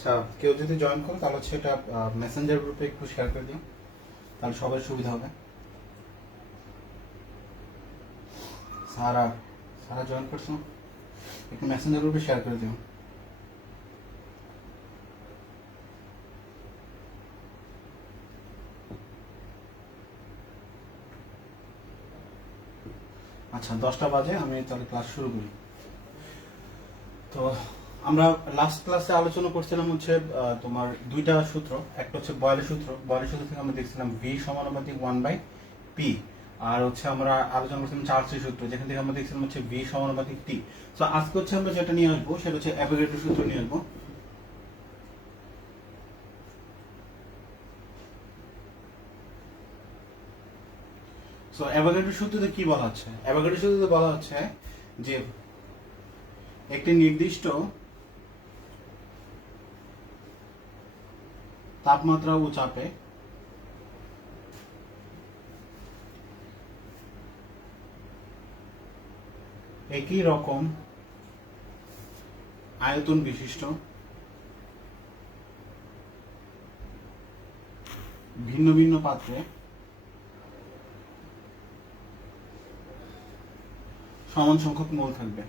আচ্ছা, কেউ যদি জয়েন করে তাহলে হচ্ছে এটা মেসেঞ্জার গ্রুপে একটু শেয়ার করে দিও, তাহলে সবার সুবিধা হবে। সারা সারা জয়েন করছো, একটু মেসেঞ্জার গ্রুপে শেয়ার করে দিও। আচ্ছা, 10টা বাজে, আমি তাহলে ক্লাস শুরু করি। তো আমরা লাস্ট ক্লাসে আলোচনা করছিলাম হচ্ছে তোমার দুইটা সূত্র, একটা হচ্ছে বয়েলের সূত্র। বয়েলের সূত্র থেকে আমরা দেখছিলাম ভি সমানুপাতিক 1/p, আর হচ্ছে আমরা আলোচনা করছিলাম চার্লসের সূত্র, যেখান থেকে আমরা দেখছিলাম হচ্ছে ভি সমানুপাতিক টি। তো আজকে হচ্ছে আমরা যেটা নিয়ে আসবো সেটা হচ্ছে অ্যাভোগাড্রো সূত্র নিয়ে আসবো। সো অ্যাভোগাড্রো সূত্রতে কি বলা হচ্ছে? অ্যাভোগাড্রো সূত্রতে বলা হচ্ছে যে একটি নির্দিষ্ট তাপমাত্রা ও চাপে একই রকম আয়তন বিশিষ্ট ভিন্ন ভিন্ন পাত্রে সমান সংখ্যক মোল থাকবে।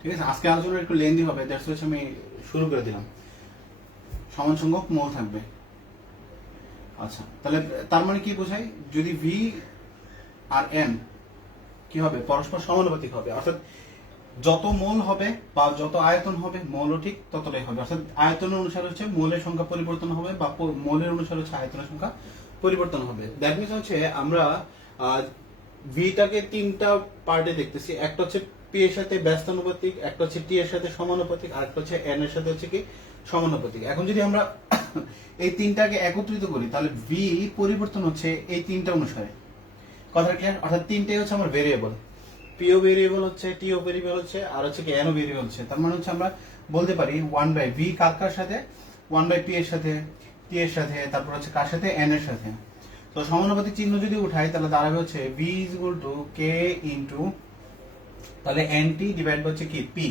ঠিক আছে, আজকে আলোচনা একটু লেন্দি হবে, দ্যাটস হচ্ছে আমি শুরু করে দিলাম। সমান সংখ্যক মোল থাকবে। আচ্ছা, তাহলে তার মানে কি বোঝায়? যদি ভি আর এন কি হবে? পরস্পর সমানুপাতিক হবে, অর্থাৎ যত মোল হবে বা যত আয়তন হবে মোলও ঠিক ততটাই হবে। অর্থাৎ আয়তনের অনুসারে হচ্ছে মোলের সংখ্যা পরিবর্তন হবে, বা মোলের অনুসারে হচ্ছে আয়তনের সংখ্যা পরিবর্তন হবে। দ্যাট মিনস হচ্ছে আমরা ভিটাকে তিনটা পার্টে দেখতেছি। একটা হচ্ছে পি এর সাথে ব্যস্তানুপাতিক, একটা হচ্ছে টি এর সাথে সমানুপাতিক, আর একটা হচ্ছে এন এর সাথে হচ্ছে কি সমানুপাতিক। এখন যদি আমরা এই তিনটাকে একত্রিত করি তাহলে ভি পরিবর্তন হচ্ছে এই তিনটা অনুসারে। কথা ক্লিয়ার? অর্থাৎ তিনটাই হচ্ছে আমার ভেরিয়েবল, পিও ভেরিয়েবল হচ্ছে, টিও ভেরিয়েবল হচ্ছে, আর হচ্ছে কি এনও ভেরিয়েবল হচ্ছে। তার মানে হচ্ছে আমরা বলতে পারি 1/ভি কার সাথে, 1/পি এর সাথে, টি এর সাথে, তারপর হচ্ছে কার সাথে, এন এর সাথে। তো সমানুপাতিক চিহ্ন যদি উঠাই তাহলে দাঁড়াবে হচ্ছে V is equal to K into, তাহলে এন টি ডিভাইড হচ্ছে কি পি।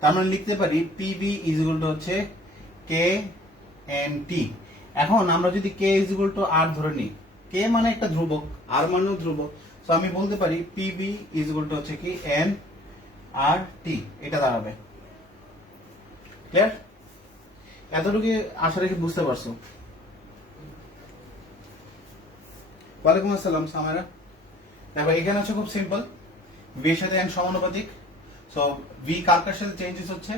তার মানে লিখতে পারি পিবি ইজ ইকুয়াল টু হচ্ছে কে এন টি। এখন আমরা যদি কে ইজ ইকুয়াল টু আর ধরে নিই, কে মানে একটা ধ্রুবক, আর মানেও ধ্রুবক, তো আমি বলতে পারি পিবি ইজ ইকুয়াল টু হচ্ছে কি এন আর টি, এটা দাঁড়াবে। ক্লিয়ার? এতটুকু আশা রেখে বুঝতে পারছো? ওয়ালাইকুম আসসালাম সামারা। দেখো এখানে হচ্ছে খুব সিম্পল, ভি এর সাথে এন সমানুপাতিক। সো ভি কার সাথে চেঞ্জেস হচ্ছে?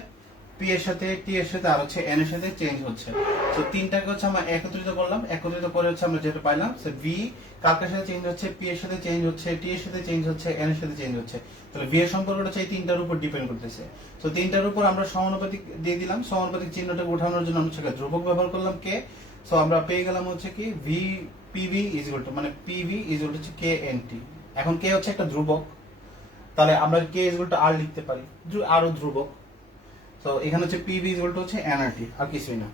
পি এর সাথে, টি এর সাথে, আর হচ্ছে এন এর সাথে চেঞ্জ হচ্ছে। তো তিনটাকে হচ্ছে আমরা একত্রিত করলাম, একত্রিত করে হচ্ছে আমরা যেটা পাইলাম, সো ভি কার সাথে চেঞ্জ হচ্ছে? পি এর সাথে চেঞ্জ হচ্ছে, টি এর সাথে চেঞ্জ হচ্ছে, এন এর সাথে চেঞ্জ হচ্ছে। তাহলে ভি এর সম্পর্কটা হচ্ছে এই তিনটার উপর ডিপেন্ড করতেছে। তো তিনটার উপর আমরা সমানুপাতিক দিয়ে দিলাম, সমানুপাতিক চিহ্নটাকে উঠানোর জন্য আমরা সেখানে ধ্রুবক ব্যবহার করলাম কে। সো আমরা পেয়ে গেলাম হচ্ছে কি V PV is equal two, মানে পিভি ইজ ইকুয়াল টু হচ্ছে কে এন টি। এখন কে হচ্ছে একটা ধ্রুবক, তাহলে আমরা কে ইজ ইকুয়াল টু আর লিখতে পারি, আরও ধ্রুবক। তো এখানে হচ্ছে পিভি ইজ ইকুয়াল টু হচ্ছে এনআরটি, আর কিছুই না।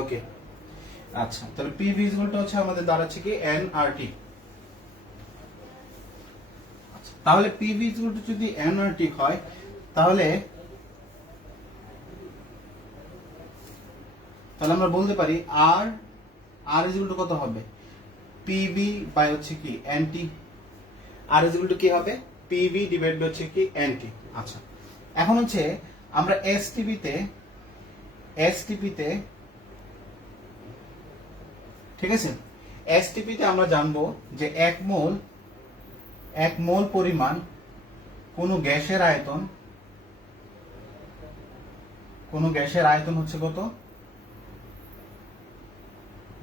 ওকে, আচ্ছা, তাহলে পিভি ইজ ইকুয়াল টু হচ্ছে আমাদের দাঁড়াচ্ছে কি এনআরটি। আচ্ছা, তাহলে পিভি ইজ ইকুয়াল টু যদি এনআরটি হয় তাহলে তাহলে আমরা বলতে পারি আর আর ইজ ইকুয়াল টু কত হবে? পিভি বাই হচ্ছে কি এনটি। আর ইজ ইকুয়াল টু কি হবে? পিভি ডিভাইড বাই হচ্ছে কি এনটি। আচ্ছা, এখন হচ্ছে আমরা এসটিপিতে ঠিক আছে, এসটিপিতে আমরা জানবো যে এক মোল পরিমাণ কোনো গ্যাসের আয়তন হচ্ছে কত?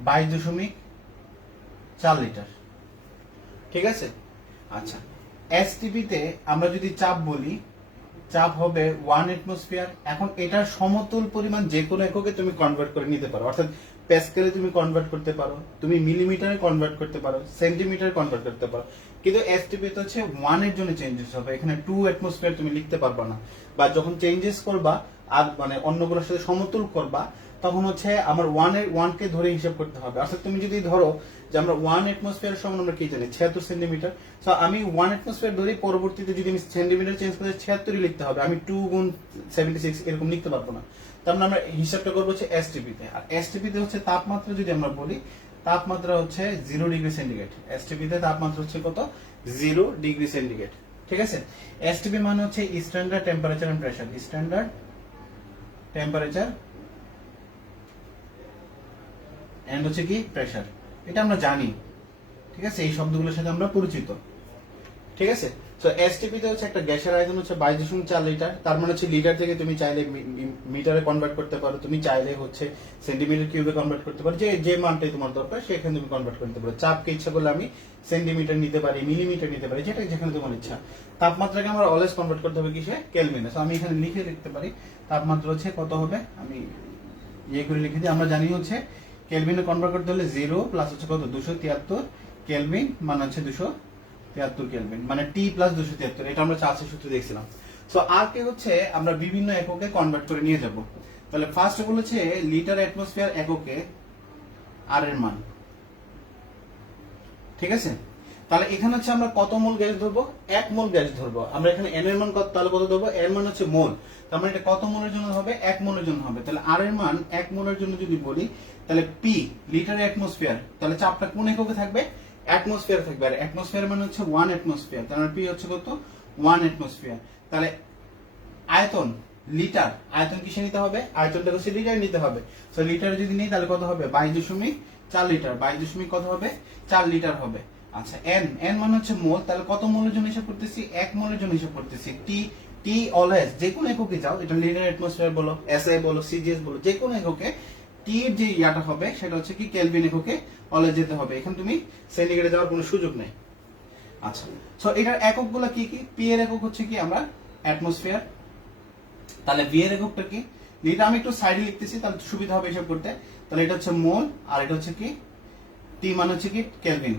22.4 লিটার। ঠিক আছে, আচ্ছা, এসটিপিতে আমরা যদি চাপ বলি, চাপ হবে 1 অ্যাটমসফিয়ার। এখন এটার সমতুল পরিমাণ যে কোনো এককে তুমি কনভার্ট করে নিতে পারো, অর্থাৎ প্যাসকেলে তুমি কনভার্ট করতে পারো, তুমি মিলিমিটারে কনভার্ট করতে পারো, সেন্টিমিটারে কনভার্ট করতে পারো। কিন্তু এসটিপিতে হচ্ছে 1 এর জন্য চেঞ্জেস হবে, এখানে 2 অ্যাটমসফিয়ার তুমি লিখতে পারবা না, বা যখন চেঞ্জেস করবা আর মানে অন্যগুলোর সাথে সমতুল করবা, তখন হচ্ছে আমার ওয়ানকে ধরে হিসাব করতে হবে। অর্থাৎ তুমি যদি ধরো যে আমরা 1 অ্যাটমসফিয়ার সমান আমরা কি জানি 76 সেন্টিমিটার, সো আমি 1 অ্যাটমসফিয়ার ধরে পরবর্তীতে যদি আমি সেন্টিমিটার চেঞ্জ করে 76 লিখতে হবে, আমি 2 গুণ 76 এরকম লিখতে পারবো না। তার মানে আমরা হিসাবটা করবো হচ্ছে এসটিপি তে, আর এসটিপি তে হচ্ছে তাপমাত্রা যদি আমরা বলি, তাপমাত্রা হচ্ছে 0 ডিগ্রি সেন্টিগ্রেড। এসটিপি তে তাপমাত্রা হচ্ছে কত? 0 ডিগ্রি সেন্টিগ্রেড। ঠিক আছে, এসটিপি মানে হচ্ছে standard temperature and pressure, standard temperature and হচ্ছে কি প্রেসার, এটা আমরা জানি। ঠিক আছে, এই শব্দগুলোর সাথে আমরা পরিচিত। ঠিক আছে, সো এসটিপি তে হচ্ছে একটা গ্যাসের আয়তন হচ্ছে 22.4 লিটার। তার মানে হচ্ছে লিটার থেকে তুমি চাইলে মিটারে কনভার্ট করতে পারো, তুমি চাইলে হচ্ছে সেন্টিমিটার কিউবে কনভার্ট করতে পারো, যে যে মানটাই তোমার দরকার সেখানে তুমি কনভার্ট করতে পারো। চাপকে ইচ্ছা করলে আমি সেন্টিমিটার নিতে পারি, মিলিমিটার নিতে পারি, যেটা যেখানে তোমার ইচ্ছা। তাপমাত্রাকে আমরা অলওয়েজ কনভার্ট করতে হবে কিসে? কেলভিনে। সো আমি এখানে লিখতে পারি তাপমাত্রা হচ্ছে কত হবে, আমি ইয়ে করে লিখে দিই। আমরা জানি হচ্ছে কেলভিনে কনভার্ট করতে হলে 0 প্লাস হচ্ছে কত 273 কেলভিন, মানে হচ্ছে 273 কেলভিন, মানে টি প্লাস 273, এটা আমরা চার্লসের সূত্র দেখছিলাম। সো আর কে হচ্ছে আমরা বিভিন্ন এককে কনভার্ট করে নিয়ে যাব। তাহলে ফার্স্ট বলেছে লিটার অ্যাটমসফিয়ার এককে আর এর মান। ঠিক আছে, তাহলে এখানে হচ্ছে আমরা কত মোল গ্যাস ধরবো? 1 মোল গ্যাস ধরবো। আমরা এখানে এন এর মান কত, তাহলে কত ধরবো? এর মান হচ্ছে মোল, তার মানে এটা কত মোলের জন্য হবে? 1 মোলের জন্য হবে। তাহলে আর এর মান 1 মোলের জন্য যদি বলি, তাহলে পি লিটার অ্যাটমসফিয়ার, তাহলে চাপটা কোন এককে থাকবে? অ্যাটমসফিয়ার থাকবে। আর অ্যাটমসফিয়ার মানে হচ্ছে 1 অ্যাটমসফিয়ার, তার মানে পি হচ্ছে কত? 1 অ্যাটমসফিয়ার। তাহলে আয়তন লিটার, আয়তন কিসে নিতে হবে? আয়তনটা হচ্ছে লিটার নিতে হবে। সো লিটার যদি নিই তাহলে কত হবে? 22.4 লিটার, 22 কত হবে? 4 লিটার হবে। আচ্ছা, এন এন মানে হচ্ছে মোল, তাহলে কত মোলের জন্য হিসাব করতেছি? 1 মোলের জন্য হিসাব করতেছি। টি টি অলওয়েজ যে কোনো এককে যাও, এটা লিটার অ্যাটমসফিয়ার বলো, এসআই বলো, সিজিএস বলো, যে কোনো এককে টি এর যে ইয়াটা হবে সেটা হচ্ছে কি কেলভিন এককে অলওয়েজ যেতে হবে। এখানে তুমি সেন্টিগ্রেডে যাওয়ার কোনো সুযোগ নেই। আচ্ছা, সো এটার এককগুলো কি কি? পি এর একক হচ্ছে কি আমরা অ্যাটমসফিয়ার, তাহলে ভি এর এককটা কি? এটা আমি একটু সাইডে লিখতেছি তাহলে সুবিধা হবে এসব করতে। তাহলে এটা হচ্ছে মোল, আর এটা হচ্ছে কি টি মানে হচ্ছে কি কেলভিন।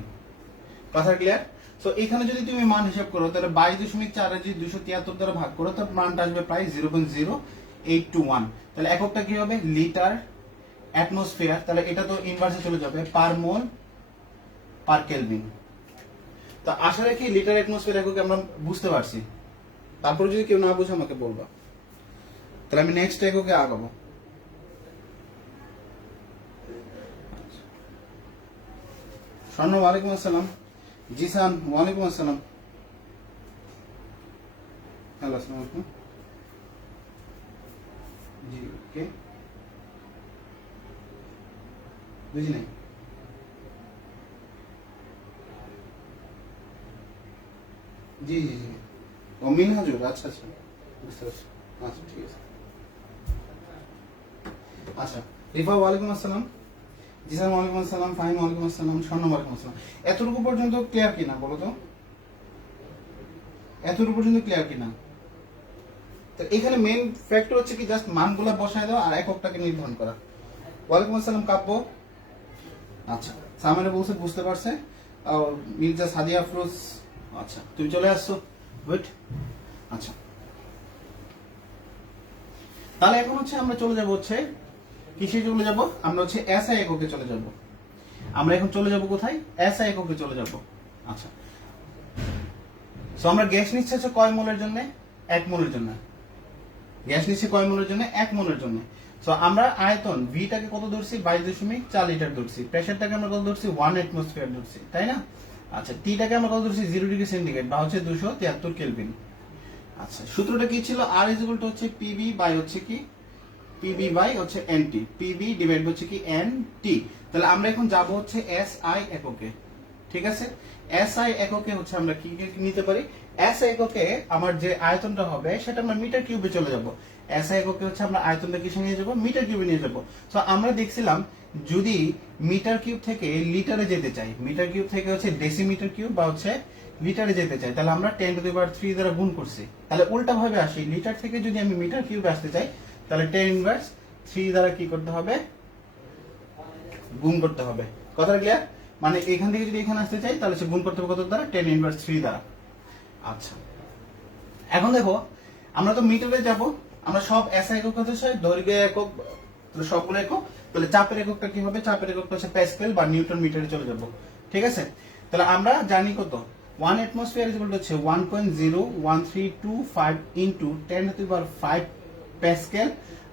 কথা ক্লিয়ার? সো এখানে যদি তুমি মান হিসাব করো, তাহলে 22.4 যদি 273 দ্বারা ভাগ করো, তাহলে মানটা আসবে প্রায় 0.0821। তাহলে এককটা কি হবে? লিটার অ্যাটমসফিয়ার, তাহলে এটা তো ইনভার্সে চলে যাবে, পার মোল পার কেলভিন। তো আশা রাখি লিটার অ্যাটমসফিয়ার এককে আমরা বুঝতে পারছি। তারপরে যদি কেউ না বুঝে আমাকে বলবা, তাহলে আমি নেক্সট এককে আগাবো। স্বর্ণ ওয়ালাইকুম আসসালাম। জিসান ওয়ালাইকুম আসসালাম। হ্যালো, আসসালামু আলাইকুম। জি কে বুঝি নাই। জি জি জি, ও মিনহাজুর, আচ্ছা আচ্ছা, বুঝতে পারছি। আচ্ছা ঠিক আছে। আচ্ছা, রিফা ওয়ালাইকুম আসসালাম। জিসান ওয়ালাইকুম আসসালাম। ফাহিম ওয়ালাইকুম আসসালাম। স্বর্ণ ওয়ালাইকুম আসসালাম। এতটুকু পর্যন্ত ক্লিয়ার কিনা বলো তো? এতটুকু পর্যন্ত ক্লিয়ার কিনা? তো এখানে মেইন ফ্যাক্টর হচ্ছে কি জাস্ট মানগুলো বসায় দাও আর এককটাকে নির্ধারণ করা। ওয়ালাইকুম আসসালাম কাব্য। আচ্ছা, সামনে বলছে বুঝতে পারছে। মির্জা সাদিয়া আফরোজ, আচ্ছা তুমি চলে আসছো, গুড। আচ্ছা, তাহলে এখন হচ্ছে আমরা চলে যাব হচ্ছে কিসে চলে যাব? আমরা হচ্ছে এসআই এককে চলে যাব। আমরা এখন চলে যাব কোথায়? এসআই এককে চলে যাব। আচ্ছা, সো আমরা গ্যাস নিচ্ছে হচ্ছে কয় মোলের জন্য? 1 মোলের জন্য। গ্যাস নিচ্ছে কয় মোলের জন্য? 1 মোলের জন্য। সো আমরা আয়তন ভিটাকে কত ধরছি? 22.4 লিটার ধরছি। প্রেসারটাকে আমরা কত ধরছি? 1 অ্যাটমসফিয়ার ধরছি, তাই না? আচ্ছা, টিটাকে আমরা কত ধরছি? 0 ডিগ্রি সেন্টিগ্রেড বা হচ্ছে 273 কেলভিন। আচ্ছা, সূত্রটা কি ছিল? আর ইজ ইকুয়াল টু হচ্ছে পিবি বাই হচ্ছে কি পিবি বাই হচ্ছে এনটি, পিবি ডিভাইড হচ্ছে কি এনটি। তাহলে আমরা এখন যাব হচ্ছে এসআই এককে। ঠিক আছে, এসআই এককে হচ্ছে আমরা কি নিতে পারি? এসআই এককে আমার যে আয়তনটা হবে সেটা আমরা মিটার কিউবে চলে যাব। এসআই এককে হচ্ছে আমরা আয়তনটা কিসে নিয়ে যাব? মিটার কিউবে নিয়ে যাব। সো আমরা দেখছিলাম যদি মিটার কিউব থেকে লিটারে যেতে চাই, মিটার কিউব থেকে হচ্ছে ডেসিমিটার কিউব বা হচ্ছে লিটারে যেতে চাই, তাহলে আমরা 10⁻³ দ্বারা গুণ করছি। তাহলে উল্টা ভাবে আসি, লিটার থেকে যদি আমি মিটার কিউবে আসতে চাই তাহলে 10⁻³ দ্বারা কি করতে হবে? গুণ করতে হবে। কথাটা ক্লিয়ার? মানে এখান থেকে যদি এখানে আসতে চাই তাহলে সে গুণ করতে হবে কত দ্বারা? 10⁻³ দ্বারা। আচ্ছা, এখন দেখো আমরা তো মিটারে যাব, আমরা সব এসআই একক হচ্ছে দৈর্ঘ্য একক, তাহলে সবগুলো একক। তাহলে চাপের এককটা কি হবে? চাপের এককটা হচ্ছে প্যাসকেল বা নিউটন মিটারে চলে যাব। ঠিক আছে, তাহলে আমরা জানি কত 1 অ্যাটমসফিয়ার ইজ ইকুয়াল টু হচ্ছে 1.01325 into 10 to the power 5 pascal.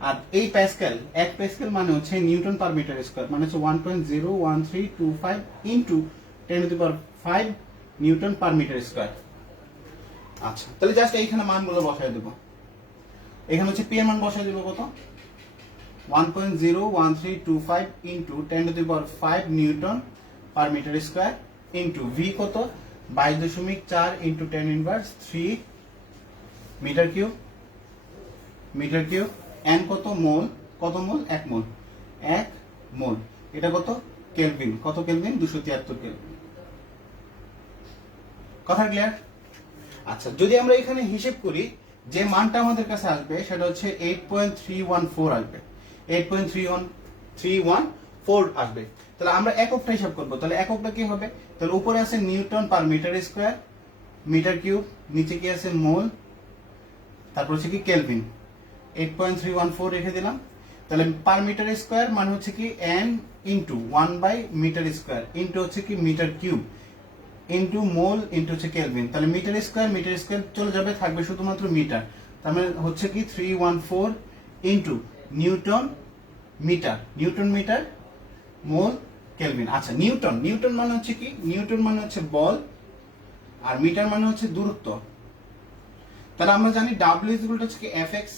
আর এই প্যাসকেল, এক প্যাসকেল মানে হচ্ছে নিউটন পার মিটার স্কয়ার, মানে হচ্ছে 1.01325 into 10 to the power 5 newton per metre square. আচ্ছা, তাহলে জাস্ট এইখানে মানগুলো বসায় দেব। এখানে হচ্ছে পি এর মান বসায় দেব কত? 1.01325 into 10 to the power 5 newton per metre square into V কত? 22.4 into 10 inverse 3 metre cube, metre cube. N কত? মোল। কত মোল? 1 মোল, 1 মোল। এটা কত? কেলভিন। কত কেলভিন? 273 কেলভিন। কথা ক্লিয়ার? আচ্ছা, যদি আমরা এখানে হিসেব করি, যে মানটা আমাদের কাছে আসবে সেটা হচ্ছে 8.314 আসবে, 8.314 আসবে। তাহলে আমরা এককটা হিসাব করবো। তাহলে এককটা কি হবে? তাহলে উপরে আছে newton per metre square, metre cube, নিচে কি আছে? মোল, তারপর হচ্ছে কি কেলভিন। 8.314 রেখে দিলাম। তাহলে পার মিটার স্কয়ার মানে হচ্ছে কি N into 1 by metre square into হচ্ছে কি metre cube into mole into হচ্ছে কেলভিন। তাহলে মিটার স্কয়ার চলে যাবে, থাকবে শুধুমাত্র মিটার। তার মানে হচ্ছে কি 314 into newton metre, newton metre mole kelvin. আচ্ছা, নিউটন মানে হচ্ছে কি? নিউটন মানে হচ্ছে বল, আর মিটার মানে হচ্ছে দূরত্ব। তাহলে আমরা জানি ডাব্লিউ ইজ ইকুয়াল টু হচ্ছে কি এফএক্স,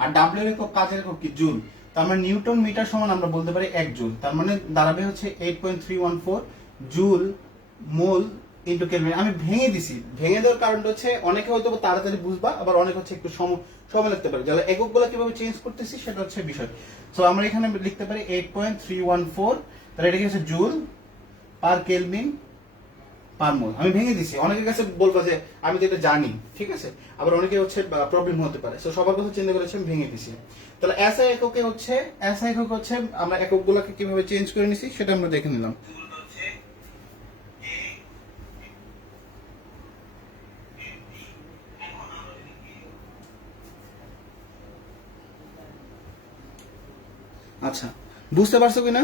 আর ডাব্লিউ এর একক, কাজের একক কি? জুল। তার মানে নিউটন মিটার সমান আমরা বলতে পারি 1 জুল। তার মানে দাঁড়াবে হচ্ছে 8.314 জুল মোল ইনটু কেলভিন। আমি ভেঙে দিছি, ভেঙে দেওয়ার কারণটা হচ্ছে অনেকে হয়তো তাড়াতাড়ি বুঝবা, আবার অনেক হচ্ছে একটু সময় লাগতে পারে। যারা এককগুলো কিভাবে চেঞ্জ করতেছি সেটা হচ্ছে বিষয়। সো আমরা এখানে লিখতে পারি 8.314, তাহলে এটা কি হচ্ছে জুল পার কেলভিন পার মোল। আমি ভেঙে দিছি, অনেকের কাছে বলবো যে আমি তো এটা জানি, ঠিক আছে, আবার অনেকে হচ্ছে প্রবলেম হতে পারে। সো সবার কথা চিন্তা করেছি, আমি ভেঙে দিছি। তাহলে এসআই এককে হচ্ছে, এসআই একক হচ্ছে আমরা এককগুলোকে কিভাবে চেঞ্জ করে নিছি সেটা আমরা দেখে নিলাম। আচ্ছা, বুঝতে পারছো কিনা?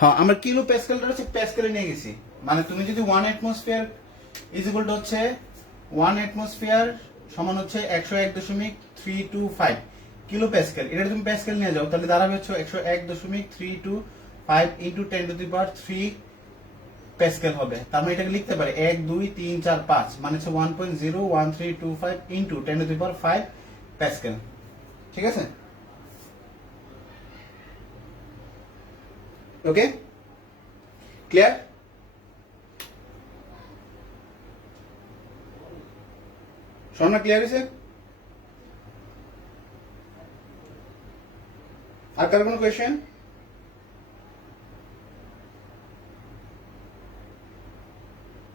হ্যাঁ, আমরা কিলো প্যাসকেলটা হচ্ছে প্যাসকেলে নিয়ে গেছি। মানে তুমি যদি 1 অ্যাটমসফিয়ার ইজ ইকুয়াল টু হচ্ছে 1 অ্যাটমসফিয়ার সমান হচ্ছে 101.325 কিলো প্যাসকেল, এটা তুমি প্যাসকেল নিয়ে যাও, তাহলে দাঁড়াবে হচ্ছে 101.325 into 10 to the power 3 Pascal হবে। তার মানে এটাকে লিখতে পারে 1 2 3 4 5, মানে হচ্ছে 1.01325 into 10 to the power 5 Pascal. ঠিক আছে, ওকে, ক্লিয়ার? শোনা ক্লিয়ার হয়েছে? আর কারো কোনো কোয়েশ্চেন?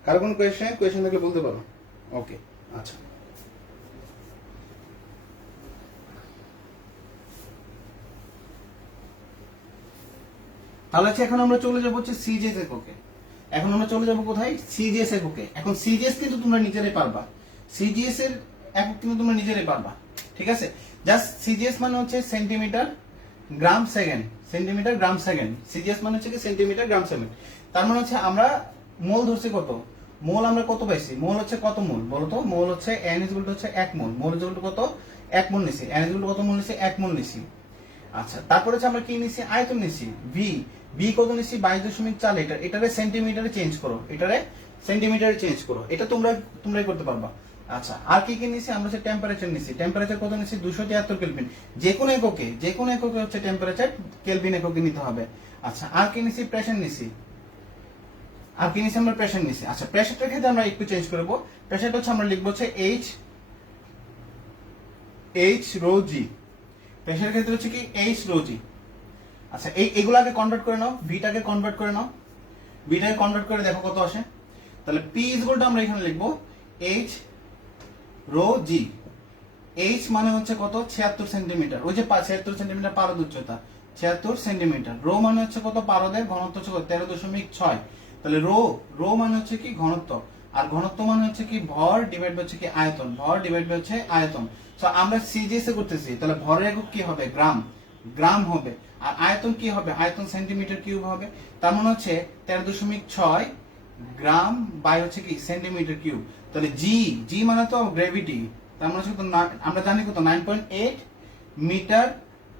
কারো কোনো কোয়েশ্চেন থাকলে বলতে পারো। ওকে, আচ্ছা, তাহলে হচ্ছে এখন আমরা চলে যাবো হচ্ছে সিজিএস এককে। এখন আমরা চলে যাবো কোথায়? সিজিএস এককে। এখন সিজিএস কিন্তু তোমরা নিজেরাই পারবা, সিজিএস এর একক কিন্তু তোমরা নিজেরাই পারবা। ঠিক আছে, জাস্ট সিজিএস মানে হচ্ছে সেন্টিমিটার গ্রাম সেকেন্ড, সেন্টিমিটার গ্রাম সেকেন্ড। সিজিএস মানে হচ্ছে কি সেন্টিমিটার গ্রাম সেকেন্ড। তার মানে হচ্ছে আমরা মোল ধরছি কত? মোল আমরা কত পাইছি? মোল হচ্ছে কত মোল বলতো? মোল হচ্ছে এন ইজ ইকুয়াল টু হচ্ছে 1 মোল। মোল ইজ ইকুয়াল টু কত? 1 মোল নিছি। এন ইজ ইকুয়াল টু কত মোল নিছি? 1 মোল নিছি। আচ্ছা, তারপরে হচ্ছে আমরা কি নিছি? আয়তন নিছি। ভি, ভি কত নিছি? 22.4 লিটার। এটারে সেন্টিমিটারে চেঞ্জ করো, এটারে সেন্টিমিটারে চেঞ্জ করো, এটা তোমরাই করতে পারবা। আচ্ছা, আর কি কি নিছি? আমরা হচ্ছে টেম্পারেচার নিছি। টেম্পারেচার কত নিছি? 273 কেলভিন। যে কোনো এককে হচ্ছে টেম্পারেচার কেলভিন এককে নিতে হবে। আচ্ছা, আর কি নিছি? প্রেসার নিছি। আর কি নিছি? আমরা প্রেসার নিছি। আচ্ছা, প্রেসারটার ক্ষেত্রে আমরা একটু চেঞ্জ করব। প্রেসারটা হচ্ছে আমরা লিখবো হচ্ছে এইচ রো জি। প্রেসারের ক্ষেত্রে হচ্ছে কি এইচ রো জি। আচ্ছা, এগুলাকে কনভার্ট করে নাও, ভিটাকে কনভার্ট করে নাও, ভিটাকে কনভার্ট করে দেখো কত আসে। তাহলে পি ইজ ইকুয়াল টু আমরা এখানে লিখবো এইচ রো জি। এইচ মানে হচ্ছে কত? 76 সেন্টিমিটার। ওই যে 76 সেন্টিমিটার পারদ উচ্চতা, 76 সেন্টিমিটার। রো মানে হচ্ছে কত? পারদের ঘনত্ব হচ্ছে 13.6। তাহলে রো মানে হচ্ছে কি? ঘনত্ব। আর ঘনত্ব মানে হচ্ছে কি ভর ডিভাইড হচ্ছে কি আয়তন, ভর ডিভাইড হচ্ছে আয়তন। তো আমরা সিজিএস এ করতেছি, তাহলে ভরের একক কি হবে? গ্রাম, গ্রাম হবে। আর আয়তন কি হবে? আয়তন সেন্টিমিটার কিউব হবে। তার মানে হচ্ছে 13.6 গ্রাম বাই হচ্ছে কি সেন্টিমিটার কিউব। তাহলে জি, জি মানে তো গ্র্যাভিটি, তার মানে হচ্ছে আমরা জানি কত 9.8 মিটার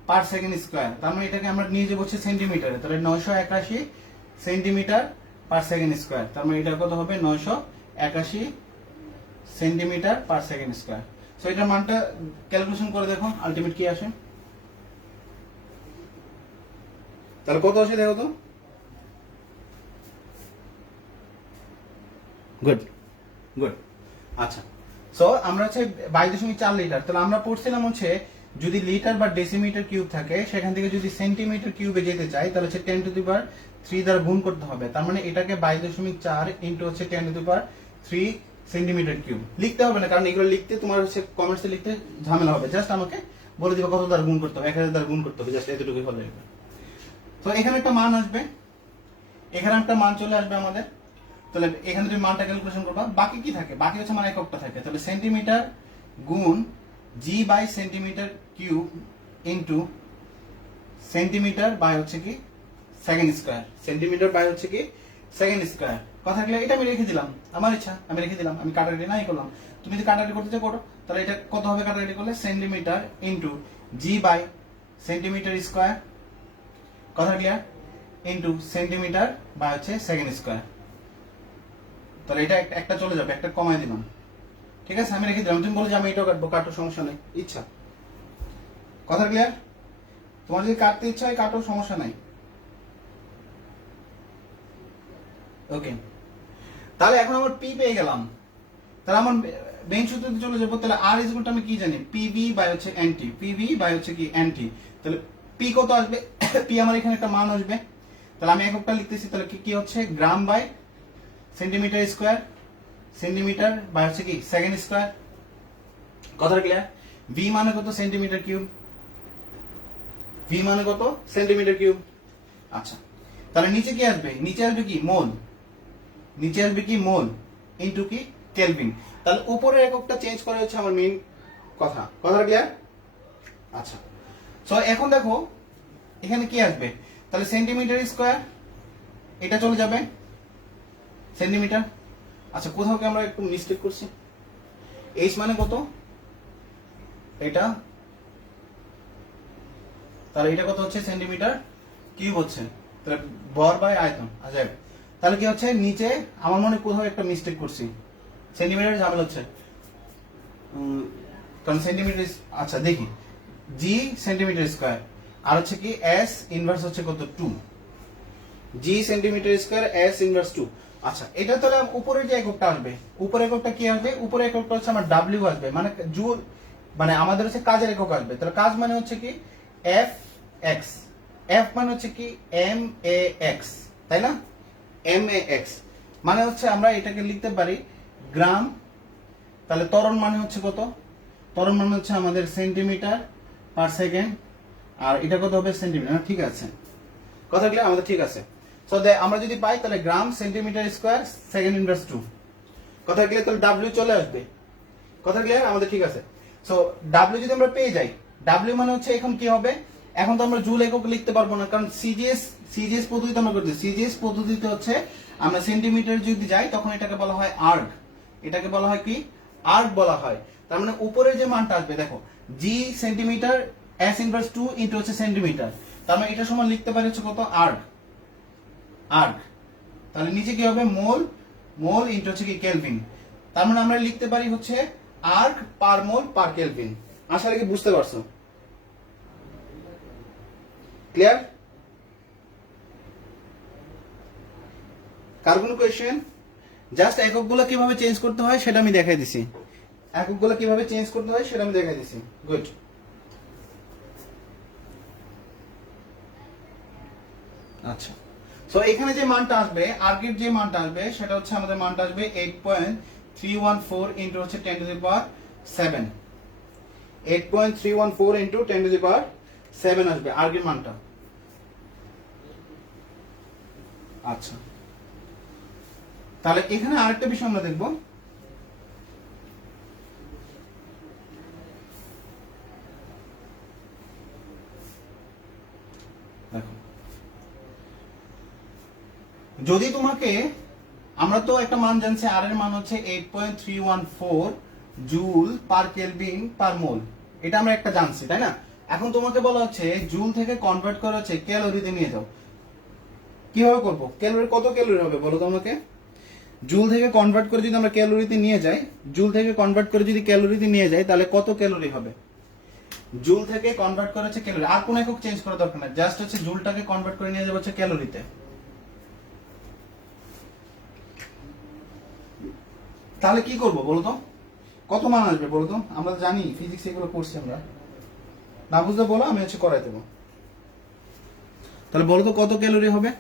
পার সেকেন্ড স্কয়ার। তার মানে এটাকে আমরা নিয়ে যাবো হচ্ছে সেন্টিমিটারে, তাহলে 981 সেন্টিমিটার পার সেকেন্ড স্কয়ার। তার মানে এটা কত হবে? 981 centimetre per second square. So এটার মানটা ক্যালকুলেশন করে দেখো আলটিমেট কি আসে। তাহলে কত আসে দেখো তো। Good, good. আচ্ছা, সো আমরা হচ্ছে 22.4 লিটার। তাহলে আমরা পড়ছিলাম হচ্ছে যদি লিটার বা ডেসিমিটার কিউব থাকে, সেখান থেকে যদি সেন্টিমিটার কিউবে যেতে চাই, তাহলে হচ্ছে 10⁻³ দ্বারা গুণ করতে হবে। তার মানে এটাকে 22.4 ইন্টু হচ্ছে 10⁻³ সেন্টিমিটার কিউব লিখতে হবে না, কারণ এগুলো লিখতে তোমার হচ্ছে কমার্সে লিখতে ঝামেলা হবে। জাস্ট আমাকে বলে দিবে কত দ্বারা গুণ করতে হবে, 1000 দ্বারা গুণ করতে হবে, জাস্ট এতটুকুই হলে। তো এখানে একটা মান আসবে, এখানে একটা মান চলে আসবে আমাদের। তাহলে এখানে তুমি মানটা ক্যালকুলেশন করবা, বাকি কি থাকে? বাকি হচ্ছে মানে এককটা থাকে। তাহলে সেন্টিমিটার গুণ g by centimetre cube into centimetre by হচ্ছে কি সেকেন্ড স্কয়ার, সেন্টিমিটার বাই হচ্ছে কি সেকেন্ড স্কয়ার। কথা গেলে এটা আমি রেখে দিলাম, আমার ইচ্ছা আমি রেখে দিলাম, আমি কাটাকাটি নাই করলাম। তুমি যদি কাটাকাটি করতে চাও করো। তাহলে এটা কত হবে কাটাকাটি করলে? Centimetre into G by centimetre square, কথা ক্লিয়ার, ইন্টু সেন্টিমিটার বাই হচ্ছে সেকেন্ড স্কয়ার। তাহলে এটা একটা চলে যাবে, একটা কমাই দিলাম, ঠিক আছে, আমি রেখে দিলাম। তুমি বলো যে আমি এটাও কাটবো, কাটো, সমস্যা নেই, ইচ্ছা। কথা ক্লিয়ার? তোমার যদি কাটতে ইচ্ছা হয় কাটো, সমস্যা নাই। ওকে, তাহলে এখন আমার পি পেয়ে গেলাম। তাহলে আমার মেইন সূত্রতে চলে যাবো। তাহলে আর ইজ আমি কি জানি? পিভি বাই হচ্ছে এনটি, পিভি বাই হচ্ছে কি এনটি। তাহলে পি কত আসবে? পি আমার এখানে একটা মান আসবে। তাহলে আমি এককটা লিখতেছি, তাহলে কি হচ্ছে? Gram by centimetre square, centimetre by হচ্ছে কি সেকেন্ড স্কয়ার। কথা ক্লিয়ার? ভি মানে কত? Centimetre cube. ভি মানে কত? Centimetre cube. আচ্ছা, তাহলে নিচে কি আসবে? নিচে আসবে কি? মোল। নিচে আসবে কি? মোল ইনটু কি? কেলভিন। তাহলে উপরের এককটা চেঞ্জ করা হচ্ছে আমার মেইন কথা। কথা ক্লিয়ার? আচ্ছা, সো এখন দেখো এখানে কি আসবে? তাহলে সেন্টিমিটার স্কয়ার, এটা চলে যাবে সেন্টিমিটার। আচ্ছা, কোথাও কি আমরা একটু মিস্টেক করছি? এইচ মানে কত? এটা, তাহলে এটা কত হচ্ছে? সেন্টিমিটার কিউব হচ্ছে। তাহলে ভর বাই আয়তন। আচ্ছা, তাহলে কি হচ্ছে? নিচে আমার মনে কোথাও একটা মিস্টেক করছি, সেন্টিমিটার ঝামেলা হচ্ছে, কারণ সেন্টিমিটার। আচ্ছা দেখি, জি সেন্টিমিটার স্কয়ার আর হচ্ছে কি এস ইনভার্স হচ্ছে কত? 2। জি সেন্টিমিটার স্কয়ার, এস ইনভার্স 2। আচ্ছা, এটা তাহলে উপরে যে এককটা আসবে, উপরে এককটা কি আসবে? উপরে এককটা হচ্ছে আমার ডাব্লিউ আসবে, মানে জুল, মানে আমাদের হচ্ছে কাজের একক আসবে। তাহলে কাজ মানে হচ্ছে কি এফ এক্স, এফ মানে হচ্ছে কি এম এ এক্স, তাই না? এম এ এক্স মানে হচ্ছে আমরা এটাকে লিখতে পারি গ্রাম। তাহলে ত্বরণ মানে হচ্ছে কত? ত্বরণ মানে হচ্ছে আমাদের সেন্টিমিটার পার সেকেন্ড, আর এটা কত হবে? সেন্টিমিটার। ঠিক আছে, কথা ক্লিয়ার? আমাদের ঠিক আছে। সো আমরা যদি পাই তাহলে গ্রাম সেন্টিমিটার স্কয়ার সেকেন্ড ইনভার্স 2, কথা ক্লিয়ার? তাহলে ডাব্লিউ চলে আসবে, কথা ক্লিয়ার? আমাদের ঠিক আছে। সো ডাব্লিউ যদি আমরা পেয়ে যাই, ডাব্লিউ মানে হচ্ছে এখন কি হবে? এখন তো আমরা জুল একক লিখতে পারবো না, কারণ সিজিএস পদ্ধতিতে আমরা করছি। সিজিএস পদ্ধতিতে হচ্ছে আমরা সেন্টিমিটার যদি যাই তখন এটাকে বলা হয় আর্গ, এটাকে বলা হয় কি? আর্গ বলা হয়। তার মানে উপরে যে মানটা আসবে দেখো, জি সেন্টিমিটার, এস ইনভার্স 2 ইনটু হচ্ছে সেন্টিমিটার, তার মানে এটা সমান লিখতে পারি হচ্ছে কত? Erg, erg. তাহলে নিচে কি হবে? মোল, মোল ইনটু হচ্ছে কি কেলভিন। তার মানে আমরা লিখতে পারি হচ্ছে আর্গ পার মোল পার কেলভিন। আশা করি বুঝতে পারছো? ক্লিয়ার? কার কোনো কোয়েশ্চেন? জাস্ট এককগুলো কিভাবে চেঞ্জ করতে হয় সেটা আমি দেখাই দিছি, এককগুলো কিভাবে চেঞ্জ করতে হয় সেটা আমি দেখাই দিছি। গুড। আচ্ছা, সো এখানে যে মানটা আসবে, আর্গের যে মানটা আসবে সেটা হচ্ছে আমাদের মানটা আসবে 8.314 ইনটু হচ্ছে 10 to the power 7, 8.314 into 10 to the power 7 আসবে আর্গের মানটা। আচ্ছা, তাহলে এখানে আরেকটা বিষয় আমরা দেখব, দেখো যদি তোমাকে, আমরা তো একটা মান জানছি, আর এর মান হচ্ছে 8.314 জুল পার কেলভিন পার মোল, এটা আমরা একটা জানছি, তাই না? এখন তোমাকে বলা হচ্ছে জুল থেকে কনভার্ট করা হচ্ছে ক্যালোরিতে নিয়ে যাও। কিভাবে করবো? ক্যালোরি, কত ক্যালোরি হবে বলো তো আমাকে? জুল থেকে কনভার্ট করে যদি আমরা ক্যালোরিতে নিয়ে যাই, জুল থেকে কনভার্ট করে যদি ক্যালোরিতে নিয়ে যাই, তাহলে কত ক্যালোরি হবে? জুল থেকে কনভার্ট করে হচ্ছে ক্যালোরি, আর কোন একক চেঞ্জ করা দরকার না, জাস্ট হচ্ছে জুলটাকে কনভার্ট করে নিয়ে যাবে হচ্ছে ক্যালোরিতে। তাহলে কি করবো বলো তো? কত মান আসবে বলো তো? আমরা জানি ফিজিক্স এগুলো পড়ছি আমরা, না বুঝলে বলো, আমি হচ্ছে করাই দেবো। তাহলে বলো তো কত ক্যালোরি হবে?